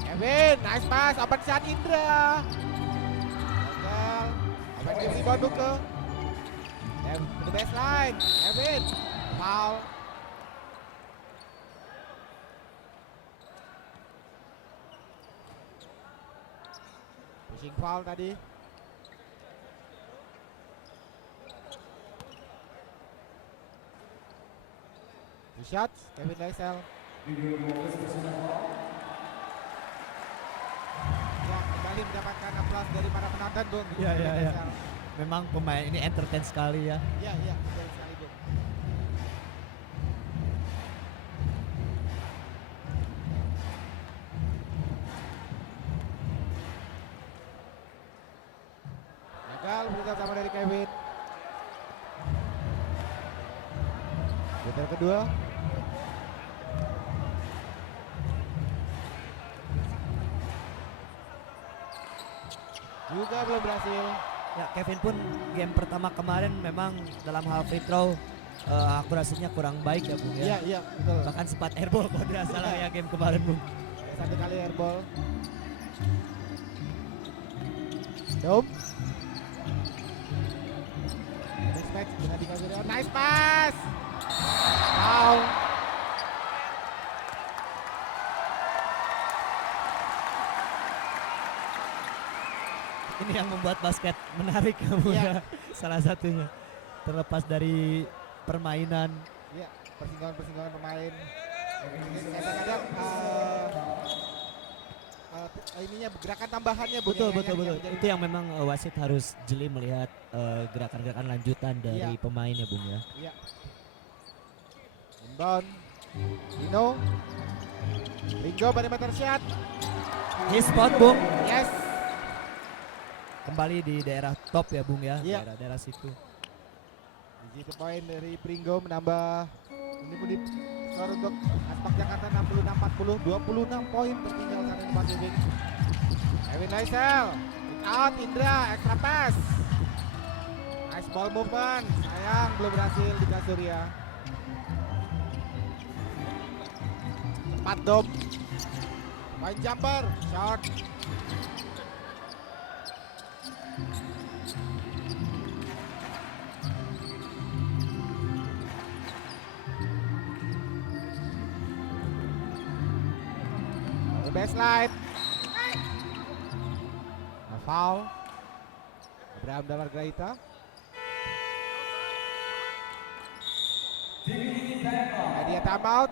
Kevin, nice pass, open shot Indra. Gagal, open game rebound Nuke. To the baseline, Kevin, foul. Pushing foul tadi. Two shots, Kevin Laisel. Ya, kembali mendapatkan aplaus dari para penonton, Bung. Iya. Kevin Laisel. Memang pemain ini entertain sekali ya. Iya, betul sekali, Bung. Gagal, berita sama dari Kevin. Putar kedua. Juga belum berhasil. Ya, Kevin pun game pertama kemarin memang dalam hal free throw akurasinya kurang baik ya Bung Iya, ya. iya, betul. Bahkan sempat airball kalau tidak salah ya game kemarin Bung. Satu kali airball. Dom. Next match dengan Dika Surya. Nice pass. Foul. Ini yang membuat basket menarik ya Bung Iya. ya. Salah satunya. Terlepas dari permainan. Iya, persinggungan pemain. Kadang-kadang ininya gerakan tambahannya Bu, Betul yang betul betul. menjadi- Itu yang memang wasit harus jeli melihat gerakan-gerakan lanjutan dari Iya. pemain ya Bung ya. Iya. Inbound. Dino. Ringo perimeter shot. His spot Bung. Yes. Kembali di daerah top ya Bung ya. Iya. Daerah-daerah situ. Di situ poin dari Pringgo menambah ini pun di skor untuk Aspak Jakarta 66-40, 26 poin tertinggal saat ini Pasifik. Kevin Laisel, kick out Indra, extra pass. Nice ball movement, sayang belum berhasil di Surya. Cepat Dom. Point jumper, short. Baseline. A foul. Abraham Damar Graita. Dia timeout.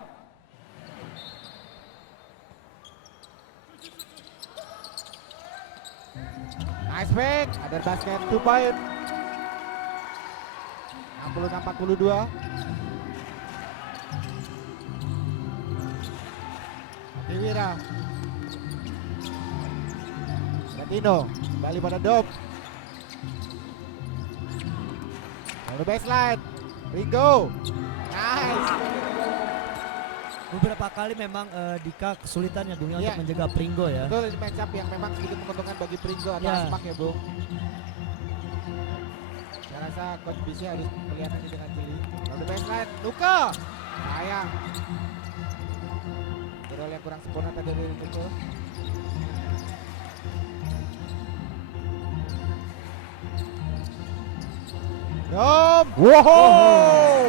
Nice pick. Ada basket 2 point. 66-42. Wira. Latino kembali pada Dom. Lalu baseline. Ringo. Nice. Beberapa kali memang Dika kesulitan ya Bung ya Iya. untuk menjaga Pringgo ya. Betul, ini match up yang memang sedikit menguntungkan bagi Pringgo atau Ya. Aspak ya Bung. Saya rasa Coach Bisi harus melihat ini dengan jeli. Lalu baseline. Nuka. Sayang. Rol yang kurang sempurna tadi dari Nuka. Dom. Wow.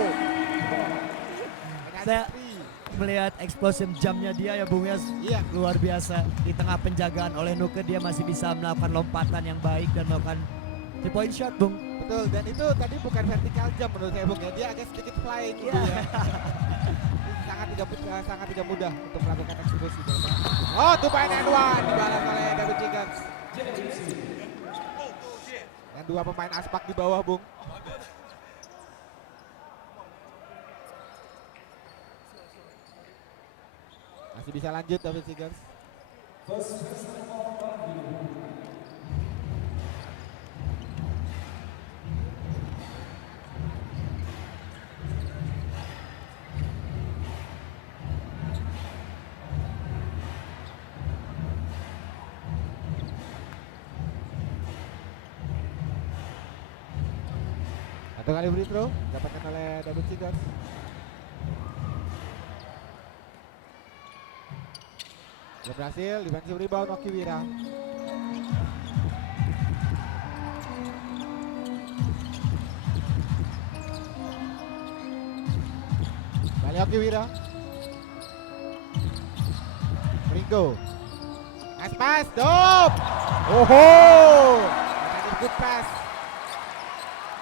Saya Penalti. melihat explosion jamnya dia ya Bung ya. Iya. Luar biasa. Di tengah penjagaan oleh Nuke dia masih bisa melakukan lompatan yang baik dan melakukan 3 point shot Bung. Betul, dan itu tadi bukan vertical jump menurut saya Bung ya. Dia agak sedikit flying gitu ya. Sangat tidak mudah untuk melakukan eksekusi. Oh, 2 point and 1 dibalas oleh David Jiggins. Dan 2 pemain Aspak di bawah Bung. Masih bisa lanjut David Jiggins. Satu kali free throw dapatkan oleh David Jiggins. Belum berhasil, defensive rebound Oki Wira. Kali Oki Wira. Ringo. Nice pass, Dom. Oho. Good pass.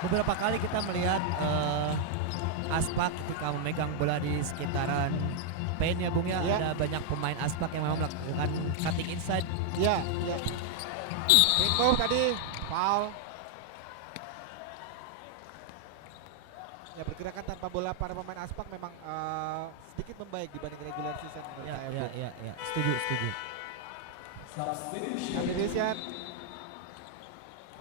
Beberapa kali kita melihat Aspak ketika memegang bola di sekitaran paint ya Bung ya. Iya. Ada banyak pemain Aspak yang memang melakukan cutting inside. Iya, iya. Ringo tadi foul. Ya pergerakan tanpa bola para pemain Aspak memang sedikit membaik dibanding regular season menurut Ya, saya. ya, Bung. ya. Setuju, setuju. Substitution.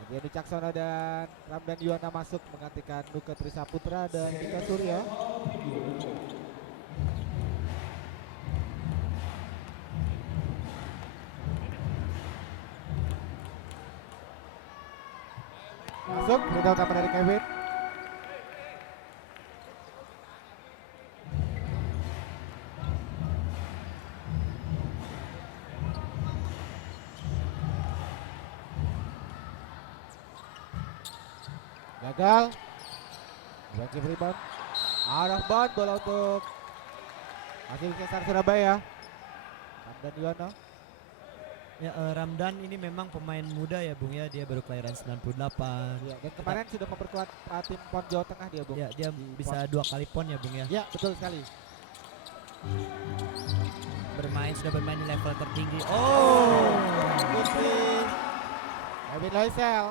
Dian Wicaksono dan Ramdan Yuwana masuk menggantikan Nuka Trisaputra dan Dika Surya. Masuk, rebound utama dari Kevin. Gagal. Defensive rebound. Out of bounds, bola untuk Pasifik Cesar Surabaya. Ramdan Yuwono. Ya Ramdan ini memang pemain muda ya Bung ya, dia baru kelahiran 98. Ya, dan kemarin sudah memperkuat tim PON Jawa Tengah dia, Bung. Ya dia Di bisa PON. 2 kali pon ya Bung ya. Ya, betul sekali. Sudah bermain di level tertinggi. Oh, Putri Kevin Loisel.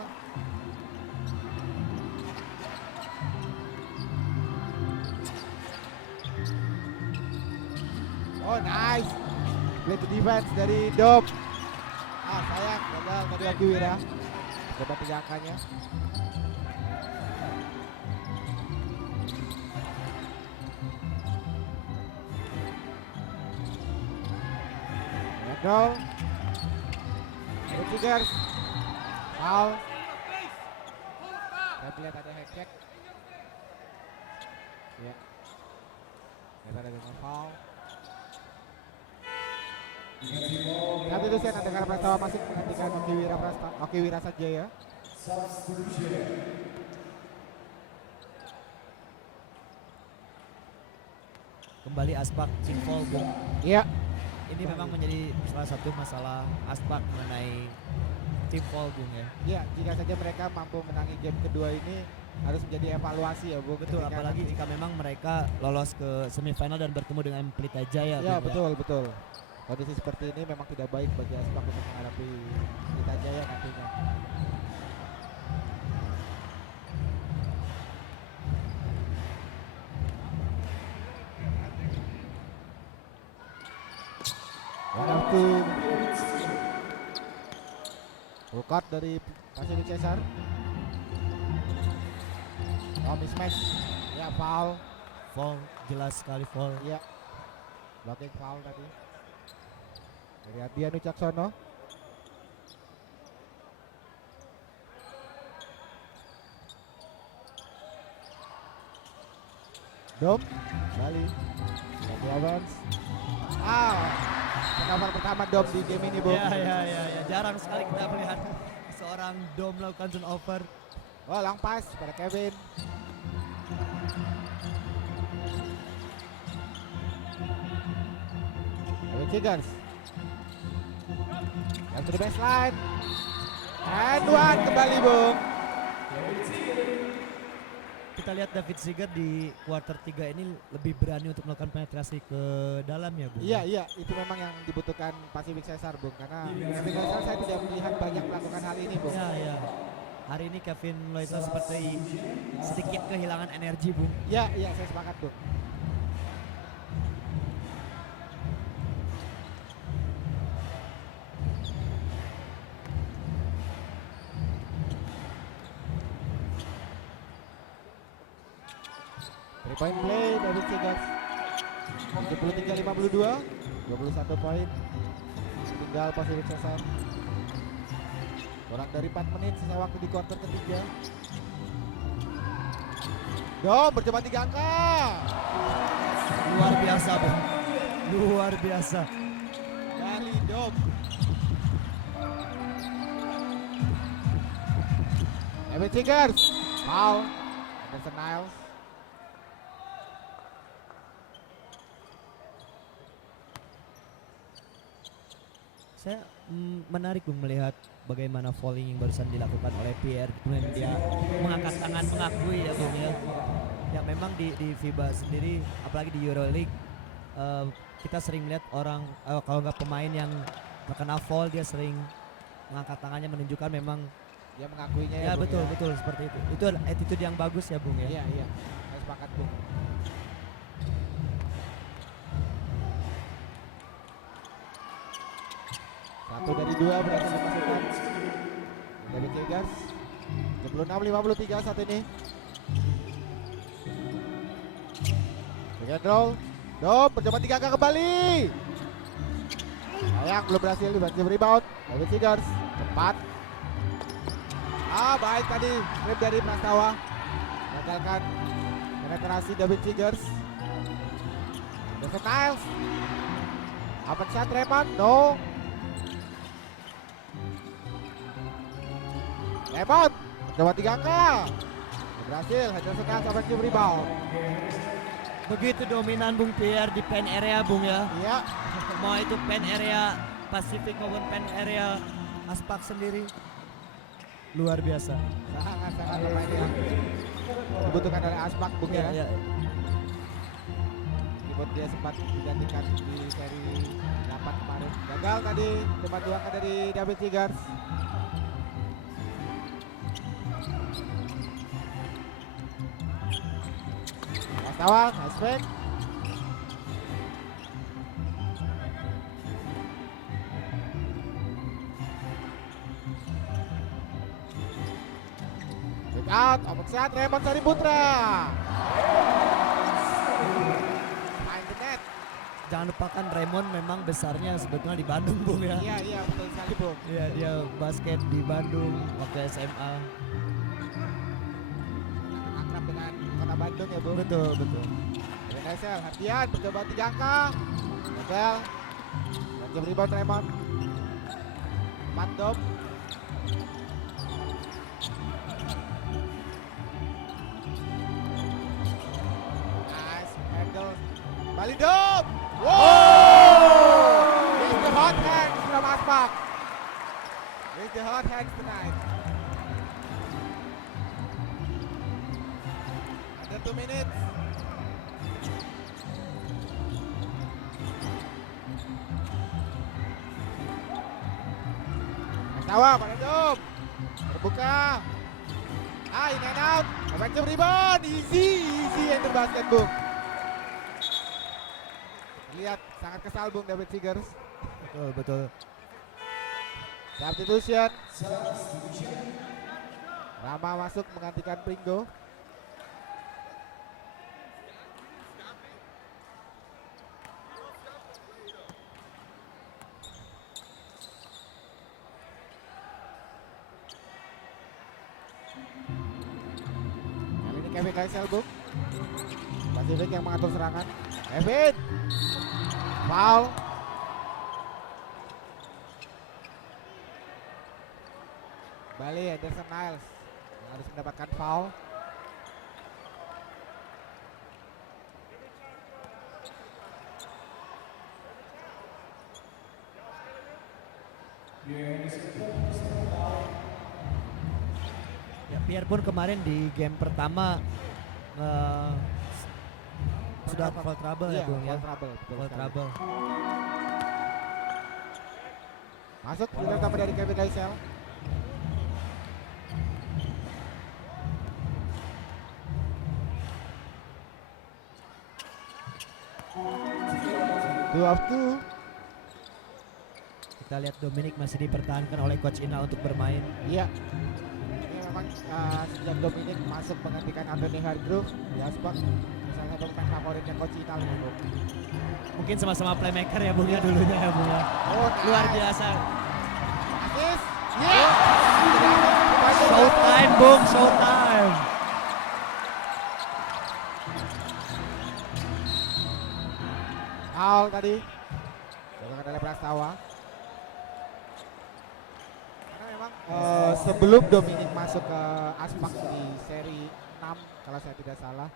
Oh, nice. Play to defense dari Dom. Sayang, gagal tadi Oki Wira. Coba 3 angkanya. Goal. Tigers. Foul. Saya lihat ada head check. Ya. Kita ada dengan foul. Nanti itu saya Nandegara Prastawa masih menggantikan Oki Wira saja ya. kembali Aspak Infol Bung. Iya. Ini memang menjadi salah satu masalah Aspak mengenai tim Vol Bung ya. Iya, jika saja mereka mampu menangi game kedua ini harus menjadi evaluasi ya, Bung. Betul, Ketika apalagi nanti- jika memang mereka lolos ke semifinal dan bertemu dengan Pelita Jaya. Ya, Bung, betul, betul. Kondisi seperti ini memang tidak baik bagi Aspak untuk menghadapi Pelita Jaya nantinya. One of two. Full court dari Pasifik Cesar. Oh, mismatch. Ya, foul. Vol jelas sekali Vol. Ya. Blocking foul tadi. Dari Adian Wicaksono. Dom, Bali. Bali Evans. Turnover pertama Dom di game ini, Bung. Ya, jarang sekali kita melihat seorang Dom melakukan turnover. Oh, long pass pada Kevin. Kevin Tigers. Down to the baseline. And one kembali, Bung. Kita lihat David Seeger di kuarter 3 ini lebih berani untuk melakukan penetrasi ke dalam ya Bung. Iya, itu memang yang dibutuhkan Pasifik Cesar, Bung. Karena Kevin Loisel saya tidak melihat banyak melakukan hal ini, Bung. Ya. Hari ini Kevin Loisel seperti sedikit kehilangan energi Bung. Iya, saya sepakat, Bung. Three point play David Tigers. 73-52, 21 poin. Tinggal Pasifik Cesar. Kurang dari 4 menit sisa waktu di kuarter ketiga. Dom bercoba 3 angka. Luar biasa Bung. Luar biasa. Dari Dom. David Tigers. Foul. Anderson Niles. Saya menarik Bung melihat bagaimana falling yang barusan dilakukan oleh Pierre. Kemudian dia mengangkat tangan mengakui ya Bung ya. Ya memang di FIBA sendiri apalagi di EuroLeague kita sering melihat orang kalau nggak pemain yang terkena foul dia sering mengangkat tangannya menunjukkan memang Dia mengakuinya ya Bung, betul seperti itu. Itu adalah attitude yang bagus ya Bung ya. Iya. Saya sepakat, Bung. Satu dari 2 berhasil dimasukkan David Tigers. 76-53 saat ini. Pick and roll. Dom mencoba 3 angka kembali. Sayang belum berhasil, defensive rebound David Tigers. Cepat. Baik tadi rip dari Prastawa. Gagalkan penetrasi David Tigers. Anderson Niles. Open shot Raymond, no. Raymond, coba 3 angka. Berhasil, Henderson Niles offensive rebound. Begitu dominan Bung Pierre di pen area Bung ya. Iya, Mau itu pen area Pacific maupun pen area Aspak sendiri. Luar biasa. sangat pemain yang dibutuhkan oleh Aspak Bung ya. Ya. Meskipun dia sempat digantikan di seri 8 kemarin. Gagal tadi, coba 2 angka dari David Tigers. Prastawa, nice fake. Pick out, open shot Raymond Sari Putra. Find the net. Jangan lupakan Raymond memang besarnya sebetulnya di Bandung Bung ya. Iya, betul sekali Bung. Iya, dia basket di Bandung waktu SMA. Akrab dengan kota Bandung ya Bung. Betul. Nesel, hatian, percobaan 3 angka. Gagal. Dan jam rebound Raymond. Mandom. Nice handle. Bali Dom. Wow! It's the hot hands from Aspak. It's the hot hands tonight. Under 2 minutes. Tawa, pada Dom. Terbuka. In and out. Offensive rebound. Easy enter basket, Bung. Lihat, sangat kesal Bung David Tigers. Betul. Substitution. Rama masuk menggantikan Pringgo. Kali ini Kevin Kaisel Bung. Pacific yang mengatur serangan. Kevin. Foul. Bali Anderson Niles yang harus mendapatkan foul. Ya, biarpun kemarin di game pertama sudah foul trouble ya Bung ya. Foul trouble, betul Foul sekali. trouble. Masuk pilihan pertama dari Kevin Kaisel. Two of two. Kita lihat Dominic masih dipertahankan oleh Coach Ina untuk bermain. Iya. Ini memang sejak Dominic masuk menggantikan Anthony Hargrove di Aspak, salah satu pemain favoritnya Coach Ina. Mungkin sama-sama playmaker ya Bung ya dulunya ya Bung ya. Oh, Luar biasa. Asis. Yes. Showtime Bung, showtime. Foul tadi. Dilakukan oleh Prastawa. Karena memang sebelum Dominic masuk ke Aspak di seri 6 kalau saya tidak salah,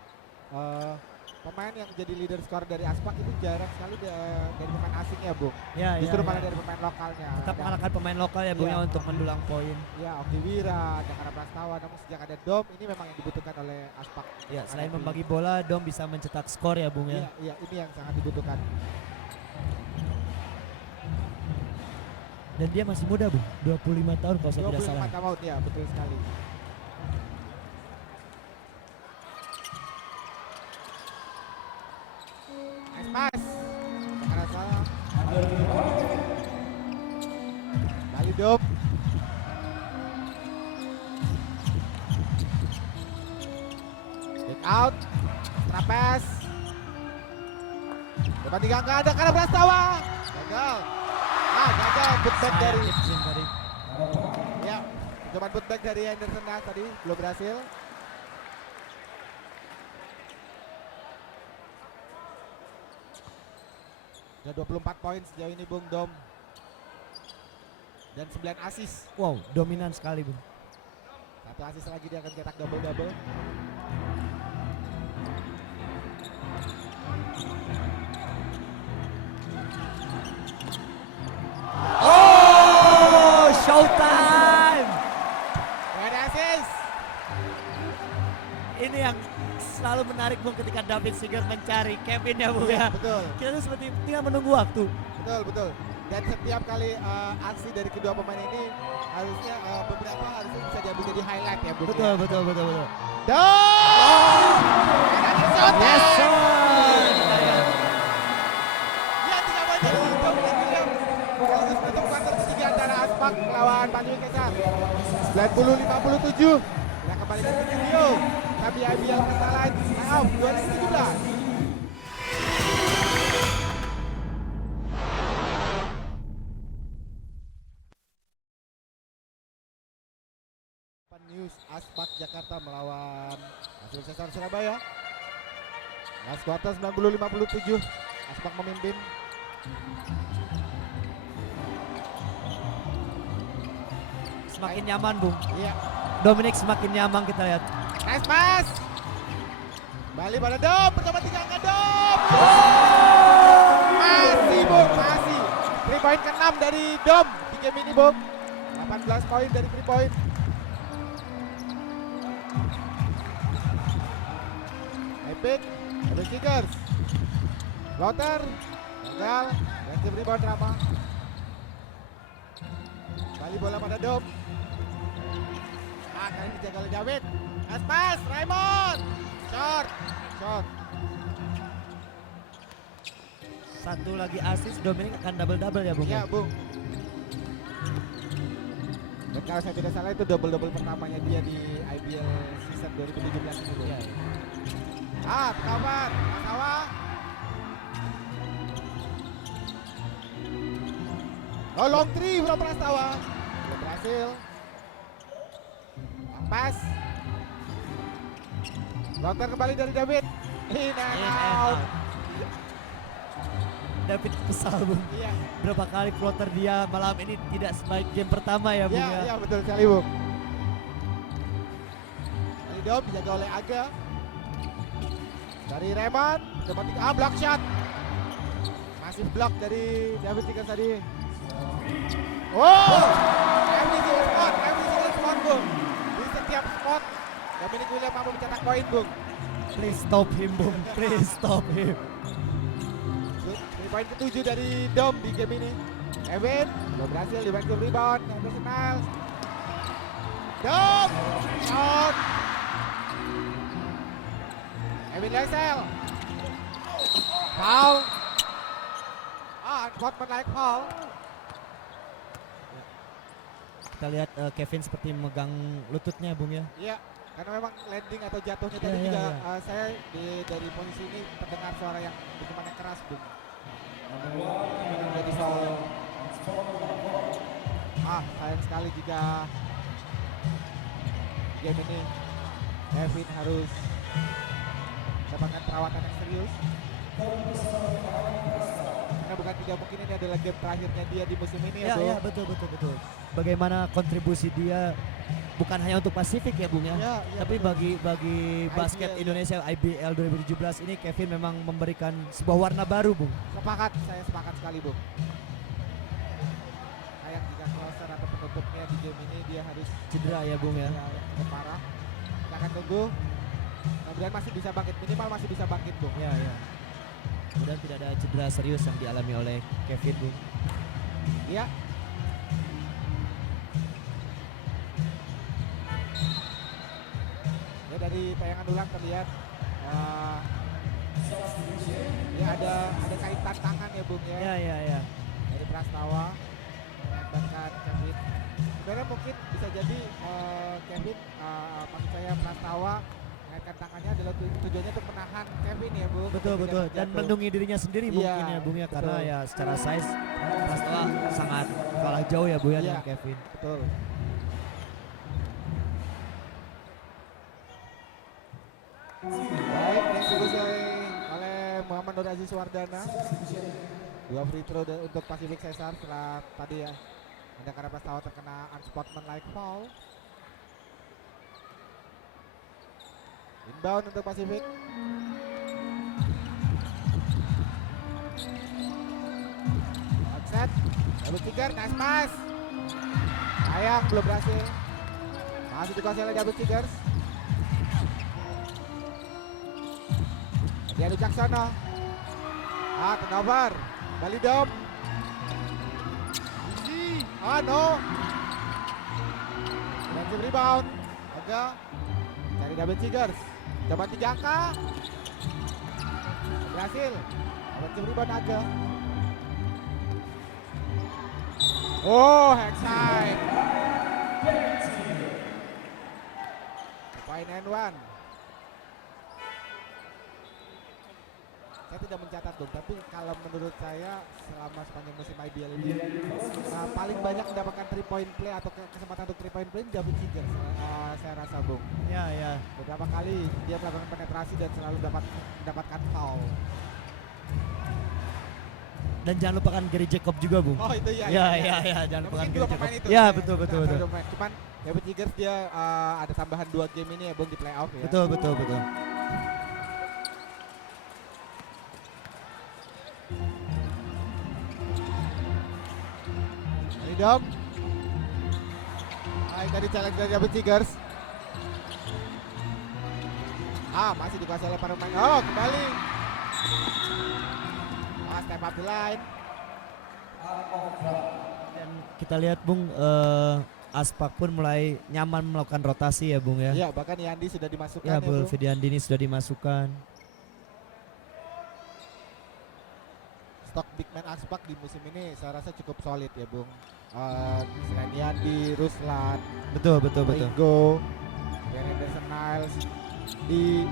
pemain yang jadi leader skor dari Aspak itu jarang sekali dari pemain asing ya Bung. Ya, Justru ya, malah ya. dari pemain lokalnya. Tetap Ada- mengalahkan pemain lokal ya Bung Iya. ya untuk mendulang poin. Ya, Okti Wira, Jakarta Prastawa, namun sejak ada Dom ini memang yang dibutuhkan oleh Aspak. Ya, selain Menghadapi- membagi bola, Dom bisa mencetak skor ya Bung Iya, ya. iya, ini yang sangat dibutuhkan. Dan dia masih muda Bung, 25 tahun kalau saya tidak 25 salah. tahun, ya betul sekali. Nice pass. Jakarta salah. Bali Dom. Kick out. Trapes. Depan 3 angka ada karena Prastawa. Gagal. Gagal putback dari Sayang tadi. ya Coba putback dari Henderson tadi belum berhasil. Ada 24 poin sejauh ini Bung Dom. Dan 9 assist. Wow, dominan sekali Bung. Satu assist lagi dia akan cetak double-double. Oh, showtime! Ada assist. Ini yang selalu menarik Bung ketika David Singer mencari Kevin ya Bung ya. Betul, Kita tuh seperti tinggal menunggu waktu. betul. Dan setiap kali aksi dari kedua pemain ini harusnya beberapa harusnya bisa diambil jadi highlight ya Bung. Betul. Dom! Yes sir! Ya 3 poin dari Dom dan William. Sekaligus menutup kuarter ketiga antara Aspak melawan Patrick Kesar. 90-57. Kita kembali ke studio. Kami IBL Pertalite Playoff 2017. News Aspak Jakarta melawan Patrick Kesar Surabaya. Last quarter 90-57. Aspak memimpin. Semakin nyaman Bung. Iya. Dominic semakin nyaman kita lihat. Nice pass. Balik pada Dom, pertama 3 angka Dom. Masih Bung, masih. 3 poin ke-6 dari Dom di game ini Bung. 18 poin dari 3 poin. Epic, Epic Kickers. Floater, gagal. Dan tim rebound drama. Balik bola pada Dom. Kali ini dijaga oleh David. Nice pass, Raymond. Short. Satu lagi assist, Dominic akan double-double ya Bung. Iya, Bung. Dan kalau saya tidak salah itu double-double pertamanya dia di IBL season 2017 ini, Bung. Iya. Kawan, Prastawa. Oh, long three from Prastawa. Belum berhasil. Pas. Lontar kembali dari David. In and out. David kesal Bung. Iya. Berapa kali floater dia malam ini tidak sebaik game pertama ya Bung ya. Iya, betul sekali, Bung. Kali Dom dijaga oleh Aga. Dari Reman, dapat block shot. Masih block dari David Tikas tadi. Oh! Every single spot, Bung. Di setiap spot, Dominic William mampu mencetak poin, Bung. Please stop him Bung, please stop him. Ini poin ke-7 dari Dom di game ini. Kevin belum berhasil dibantu rebound. Anderson Miles. Dom shot. Kevin Lesel. Foul. Unsportsmanlike foul. Kita lihat Kevin seperti memegang lututnya Bung ya. Iya, karena memang landing atau jatuhnya Iya, tadi iya, juga iya. saya dari posisi ini terdengar suara yang begitu keras, Bung. Jadi foul. Sayang sekali jika game ini Kevin harus mendapatkan perawatan yang serius. Karena bukan tidak mungkin ini adalah game terakhirnya dia di musim ini ya, Bung. Iya, betul. Bagaimana kontribusi dia bukan hanya untuk Pasifik ya Bung ya. Iya, Tapi betul. bagi basket IBL, Indonesia IBL 2017 ini Kevin memang memberikan sebuah warna baru Bung. Saya sepakat sekali, Bung. Sayang jika closer atau penutupnya di game ini dia harus Cedera ya Bung ya. cukup parah. Kita akan tunggu. Kemudian masih bisa bangkit, minimal masih bisa bangkit, Bung. Iya. Kemudian tidak ada cedera serius yang dialami oleh Kevin Bung. Iya. Ya, dari tayangan ulang terlihat ya ada kaitan tangan ya, Bung ya. Iya. Dari Prastawa menembakkan Kevin. Sebenarnya mungkin bisa jadi Kevin, maksud saya Prastawa mengaitkan tangannya adalah tujuannya untuk menahan Kevin ya, Bung. Betul. Tidak Dan jatuh. melindungi dirinya sendiri Iya, mungkin ya Bung ya. Karena betul. ya secara size Prastawa sangat kalah jauh ya Bung ya Iya. dengan Kevin. Betul. Baik, eksekusi oleh Muhammad Nur Aziz Wardana. 2 free throw untuk Pacific Cesar setelah tadi ya Anda karena Prastawa terkena unsportsmanlike foul. Inbound untuk Pacific. Outset, double trigger, nice pass. Sayang belum berhasil. Masih dikuasai oleh double triggers. Dianu Caksono. Turnover. Bali Dom. Ah no. Defensive rebound. Aga. Cari double triggers. Coba 3 angka. Berhasil. Defensive rebound Aga. Oh, hack side. Point and one. Saya tidak mencatat dong, tapi kalau menurut saya selama sepanjang musim IBL ini paling banyak mendapatkan 3 point play atau kesempatan untuk 3 point play David Seeger, saya rasa Bung. Ya, ya. Beberapa kali dia melakukan penetrasi dan selalu mendapatkan foul. Dan jangan lupakan Gary Jacob juga, Bung. Oh itu ya. Ya, jangan lupakan Mungkin Gary dua Jacob. pemain itu. Ya, betul. Cuman David Seeger dia ada tambahan 2 game ini ya Bung di playoff ya. Betul. Dom. Baik dari challenge dari David Seegers. Masih dikuasai oleh para pemain. Oh, kembali. Step up the line. Dan kita lihat Bung, Aspak pun mulai nyaman melakukan rotasi ya Bung ya. Iya, bahkan Yandi sudah dimasukkan Ya, ya, Bung. Fidiandini sudah dimasukkan. Stok big man Aspak di musim ini saya rasa cukup solid ya, Bung. Selain Yandi, Ruslan, Betul. Ringo, dan Anderson Niles. Di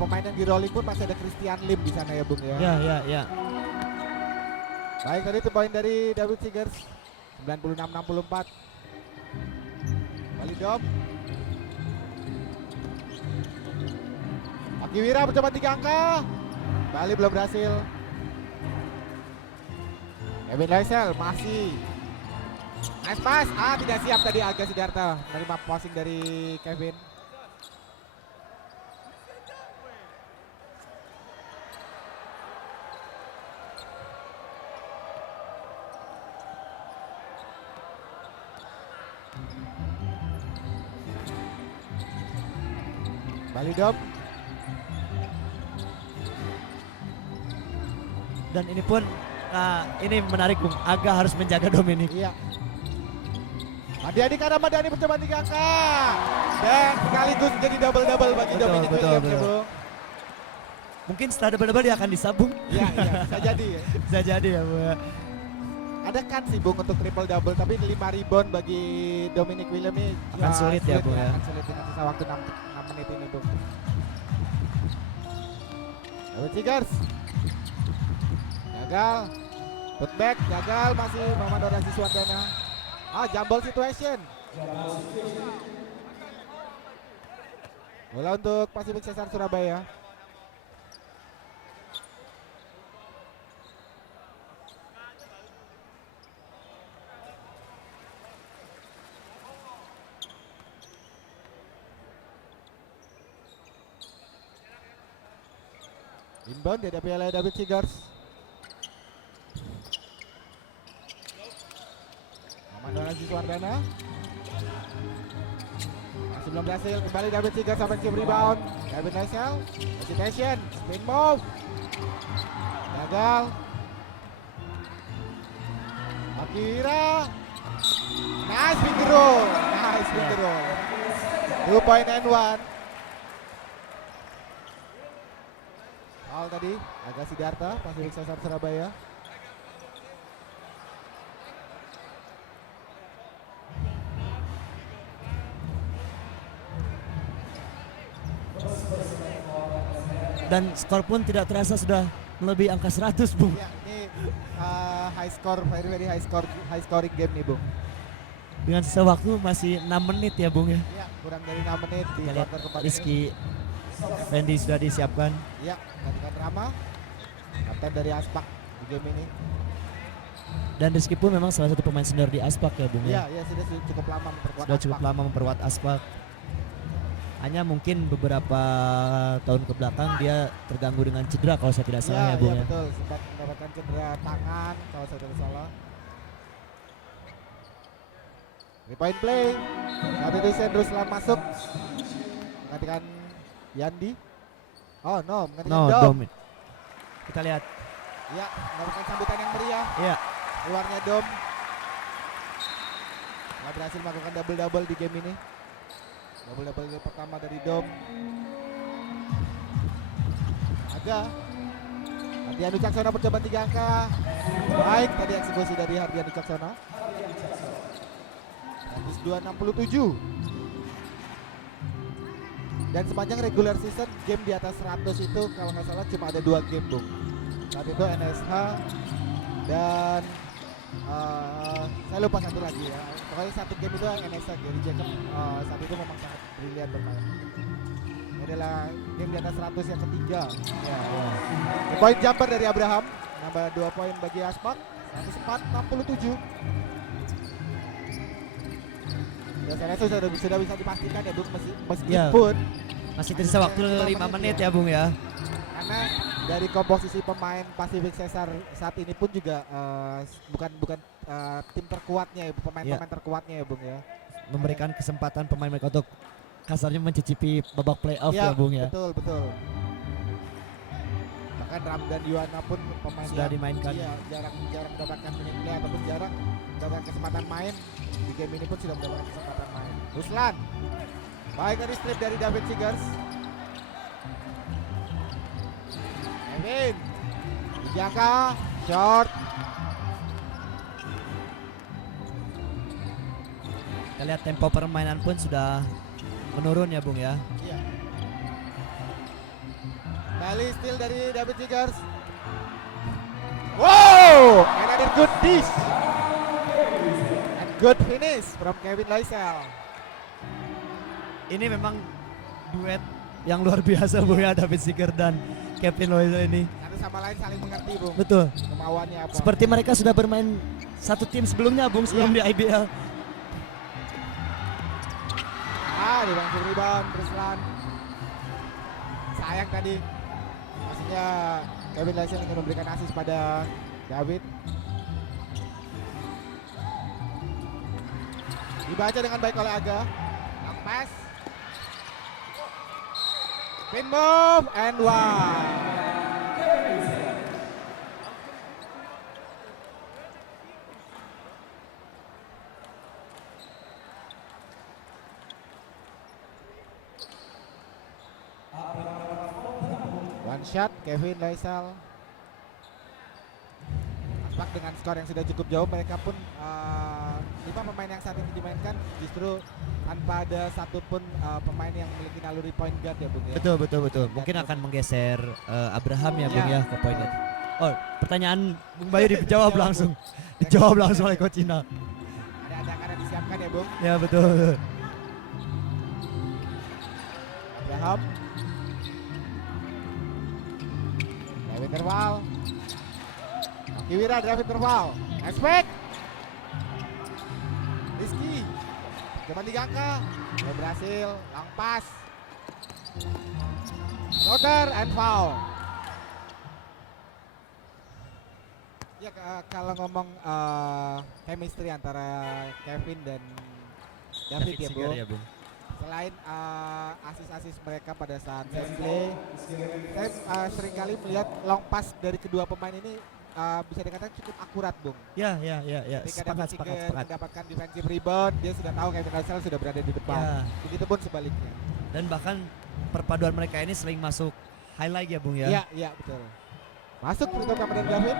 pemain yang di rolling pun masih ada Christian Lim di sana ya, Bung ya. Ya. Baik, tadi itu poin dari David Seegers. 96-64. Bali Dom. Aki Wira mencoba 3 angka. Bali belum berhasil. Kevin Loisel masih. Nice pass. Tidak siap tadi Aga Sidarta menerima passing dari Kevin. Bali Dom. Dan ini pun ini menarik Bung, Aga harus menjaga Dominik. Iya. Madiani karena Madiani mencoba 3 angka. Dan sekaligus jadi double-double bagi Betul, Dominic betul, Williams ya, betul. Bung. Mungkin setelah double-double dia akan disabung. Iya, bisa jadi ya. Bisa jadi ya Bung ya. Ada kan sih Bung untuk triple double, tapi 5 rebound bagi Dominic Williams ini Akan sulit ya, Bung ya. Akan sulit dengan sisa waktu 6 menit ini, Bung. David Seegers. Gagal. Putback, gagal masih Muhammad Nur Aziz Wardana. Jumble situation. Bola untuk Pacific Cesar Surabaya. Inbound dihadapi oleh David Seegers. Muhammad Nur Aziz Wardana. Masih belum berhasil, kembali David Seegers sampai ke rebound. David Loisel, hesitation, spin move. Gagal. Akira. Nice finger roll. Nice finger roll. 2 point and 1. Foul tadi, Aga Sidarta, Pacific Cesar Surabaya. Dan skor pun tidak terasa sudah melebihi angka 100 Bung. Ya, ini high score, very high scoring game nih, Bung. Dengan sisa waktu masih 6 menit ya Bung ya. Ya, kurang dari 6 menit di Kita lihat quarter keempat Rizky Fendi sudah disiapkan. Ya, gantikan Rama, kapten dari Aspak di game ini. Dan Rizky pun memang salah satu pemain senior di Aspak ya Bung Ya, ya. ya sudah cukup lama memperkuat Sudah cukup Aspak. lama memperkuat Aspak. Hanya mungkin beberapa tahun ke belakang dia terganggu dengan cedera kalau saya tidak salah ya Bung ya. Betul, sempat mendapatkan cedera tangan kalau saya tidak salah. 3-point play. Saat itu Ruslan masuk menggantikan Yandi. Oh no, menggantikan No, Dom. Dom. Kita lihat. Ya, mendapatkan sambutan yang meriah. Ya, Keluarnya Dom. Nggak berhasil melakukan double-double di game ini. Double-double game pertama dari Dom. Aga. Hardian Wicaksono percobaan 3 angka. Baik tadi eksekusi dari Hardian Wicaksono. 102.67. Dan sepanjang regular season game di atas 100 itu kalau nggak salah cuma ada 2 game Bung. Saat itu NSH dan saya lupa satu lagi ya. Pokoknya satu game itu NSH Gary Jacob saat itu memang sangat brilian bermain. Ini adalah game di atas 100 yang ketiga. Poin jumper dari Abraham nambah 2 poin bagi Aspak. 104-67. Ya, saya rasa sudah bisa dipastikan ya Bung meskipun masih tersisa waktu 5 menit ya Bung ya. karena dari komposisi pemain Pacific Cesar saat ini pun juga bukan tim terkuatnya ya, pemain-pemain terkuatnya ya Bung ya. Memberikan kesempatan pemain mereka untuk kasarnya mencicipi babak playoff ya Bung ya. Betul. Bahkan Ramdan Yuwana pun pemain Sudah yang dimainkan. Iya, jarang mendapatkan minute play ataupun jarang mendapatkan kesempatan main. Di game ini pun sudah mendapatkan kesempatan main. Ruslan. Baik dari strip dari David Sigars. Kevin. Dijangka short. Kita lihat tempo permainan pun sudah menurun ya Bung ya. Iya. Kali steal dari David Sigars. Wow, another good dish. And good finish from Kevin Loisel. Ini memang duet yang luar biasa Bung ya, David Siger dan Kevin Loisel ini. Satu sama lain saling mengerti Bung. Betul. Kemauannya apa. Seperti mereka sudah bermain satu tim sebelumnya Bung, sebelum di IBL. Di bangku rebound Ruslan. Sayang tadi. Maksudnya Kevin Loisel ingin memberikan asis pada David. Dibaca dengan baik oleh Aga. Long pass. Spin move and one. One shot Kevin Loisel. Aspak dengan skor yang sudah cukup jauh, mereka pun 5 pemain yang saat ini dimainkan justru tanpa ada satupun pemain yang memiliki naluri point guard ya Bung ya. Betul. Mungkin akan menggeser Abraham ya Bung ya ke point guard. Oh, pertanyaan Bung Bayu dijawab langsung. Dijawab langsung oleh Coach Ina. Ada karena disiapkan ya Bung. Ya betul. Abraham. David Terwal. Kiwira David Terwal. Expect. Rizky. Coba digangka. Belum berhasil. Long pass. Floater and foul. Ya kalau ngomong chemistry antara Kevin dan David ya Bung. Ya, Bung. Selain asis-asis mereka pada saat set play, saya seringkali melihat long pass dari kedua pemain ini bisa dikatakan cukup akurat Bung. Ya. Ketika David Sepakat. Siger mendapatkan defensive rebound, dia sudah tahu Kevin Loisel sudah berada di depan. Ya. Begitupun sebaliknya. Dan bahkan perpaduan mereka ini sering masuk highlight ya Bung ya. Iya betul. Masuk penutup kamar dari David.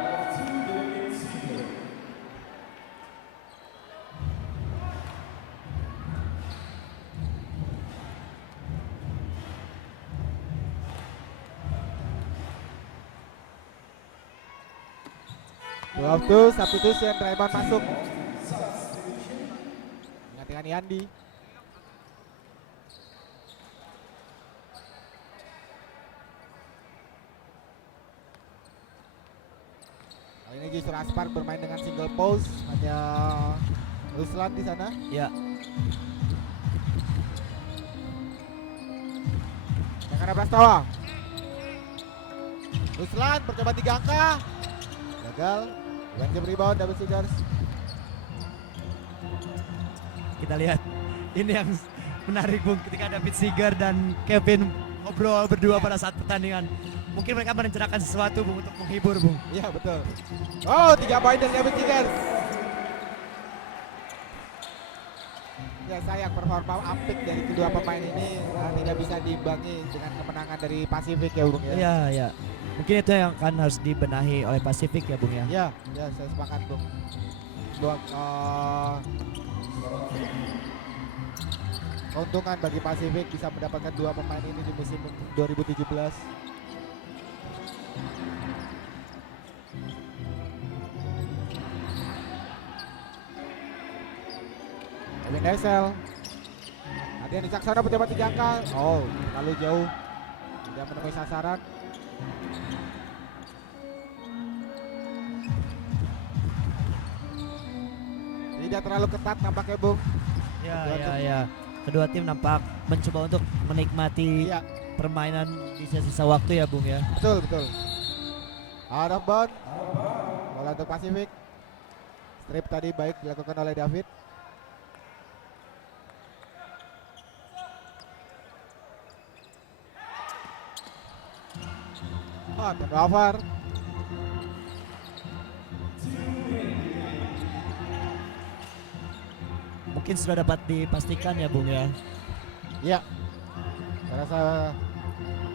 Waktu substitution Raymond masuk. Menggantikan Yandi. Ini justru Aspark bermain dengan single post, hanya Ruslan di sana. Ya, Yang ada Prastawa. Ruslan bercoba 3 angka. Gagal. One game rebound David Sigars. kita lihat ini yang menarik Bung ketika David Seager dan Kevin ngobrol berdua pada saat pertandingan. Mungkin mereka merencanakan sesuatu Bung untuk menghibur Bung. Iya betul. Oh 3 poin dari David Sigars. Ya sayang performa apik dari kedua pemain ini tidak bisa diimbangi dengan kemenangan dari Pasifik ya Bung ya. Iya, ya. Mungkin itu yang akan harus dibenahi oleh Pasifik ya Bung ya. Ya, ya saya sepakat Bung. Dua, keuntungan bagi Pasifik bisa mendapatkan 2 pemain ini di musim 2017. Kevin Desel. Adian Wicaksono mencoba 3 angka. Oh, terlalu jauh. Tidak menemui sasaran. Tidak terlalu ketat nampaknya Bung. Ya. Kedua tim nampak mencoba untuk menikmati Iya, permainan di sisa-sisa waktu ya Bung ya. betul. Out of bound. Bola untuk Pasifik. Strip tadi baik dilakukan oleh David. Oh, turnover. Mungkin sudah dapat dipastikan ya Bung ya. Iya. Saya rasa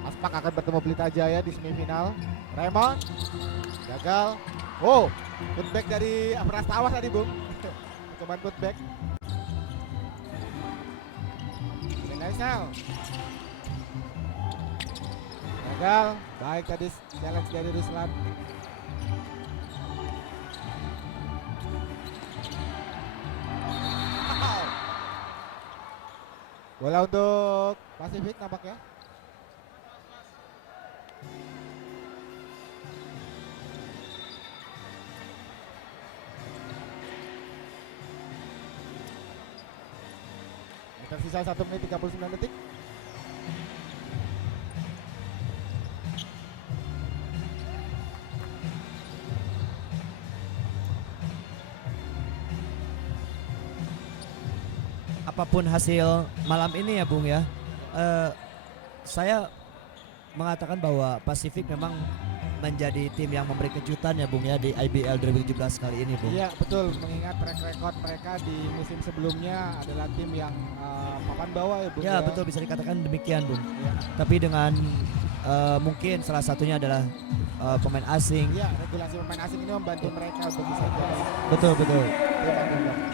Aspak akan bertemu Pelita Jaya di semifinal. Raymond gagal. Oh, putback dari Prastawa tadi Bung. Percobaan putback. Nesel. Gagal. Baik tadi challenge dari Ruslan. Bola untuk Pasifik nampaknya. Tersisa 1 menit 39 detik. Apapun hasil malam ini ya Bung ya, saya mengatakan bahwa Pasifik memang menjadi tim yang memberi kejutan ya Bung ya di IBL 2017 kali ini Bung. Iya betul, mengingat track record mereka di musim sebelumnya adalah tim yang papan bawah ya Bung. Ya betul, bisa dikatakan demikian Bung. Ya. Tapi dengan mungkin salah satunya adalah pemain asing. Iya, regulasi pemain asing ini membantu mereka untuk bisa jadi Betul. tim underdog.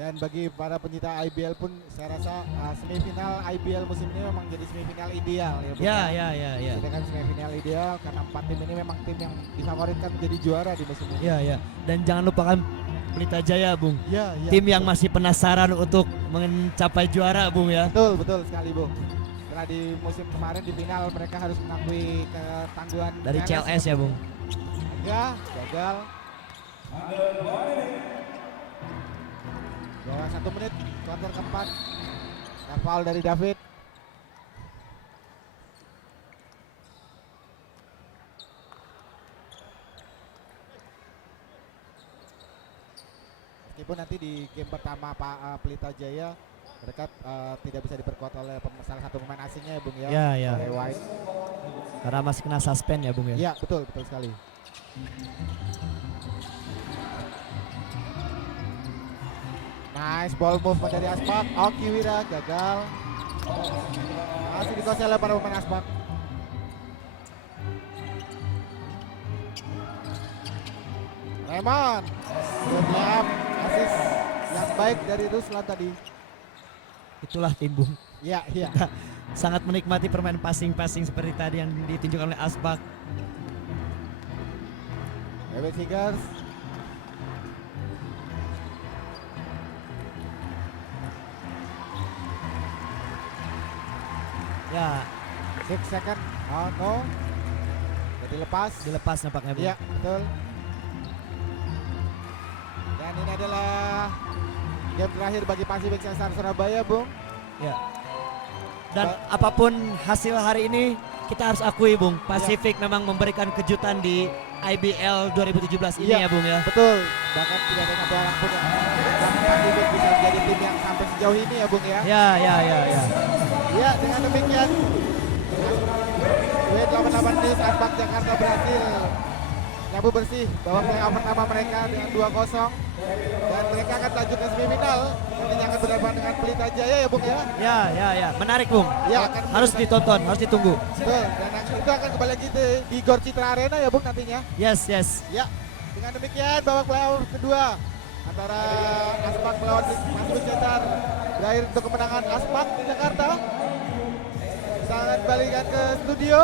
Dan bagi para pencinta IBL pun saya rasa semifinal IBL musim ini memang jadi semifinal ideal ya Bung. Ya. Sedangkan semifinal ideal karena 4 tim ini memang tim yang difavoritkan menjadi juara di musim ini. Ya. Dan jangan lupakan Pelita Jaya Bung. Iya. Tim yang masih penasaran untuk mencapai juara Bung ya. Betul sekali Bung. Setelah di musim kemarin di final mereka harus mengakui ketangguhan Dari CLS ya Bung. Gagal. Bawah 1 menit, kuarter keempat. Foul dari David. Meskipun nanti di game pertama Pak Pelita Jaya mereka tidak bisa diperkuat oleh salah satu pemain asingnya ya Bung ya. Ya. Ray White. Karena masih kena suspend ya Bung ya. Iya betul sekali. Nice ball move dari Aspak. Oki Wira gagal. Masih dikuasai oleh para pemain Aspak. Raymond. Good lap. Asis yang baik dari Ruslan tadi. Itulah tim Bung. Iya. Sangat menikmati permainan passing seperti tadi yang ditunjukkan oleh Aspak. David Sigars. Ya, 6 second. Oh no. dilepas nampaknya Bung. iya betul. Dan ini adalah game terakhir bagi Pasifik Cesar Surabaya, Bung. Ya. Dan apapun hasil hari ini kita harus akui Bung, Pasifik memang memberikan kejutan di IBL 2017 ini Iya, ya Bung ya. Betul, bahkan tidak ada satu orang pun yang menganggap Pasifik bisa menjadi tim yang sampai sejauh ini ya Bung ya. Ya. Ya, dengan demikian W88 News Aspak Jakarta berhasil nyabu bersih babak playoff pertama mereka dengan 2-0 dan mereka akan lanjut ke semifinal. Nantinya akan berhadapan dengan Pelita Jaya ya Bung ya. Ya. Menarik Bung. Ya, akan Harus ditonton, harus ditunggu. Betul, dan itu akan kembali lagi di Gor Citra Arena ya Bung nantinya. Yes. Ya, dengan demikian babak playoff kedua antara Aspak melawan Pasifik Cesar berakhir untuk kemenangan Aspak Jakarta. Sangat balikan ke studio.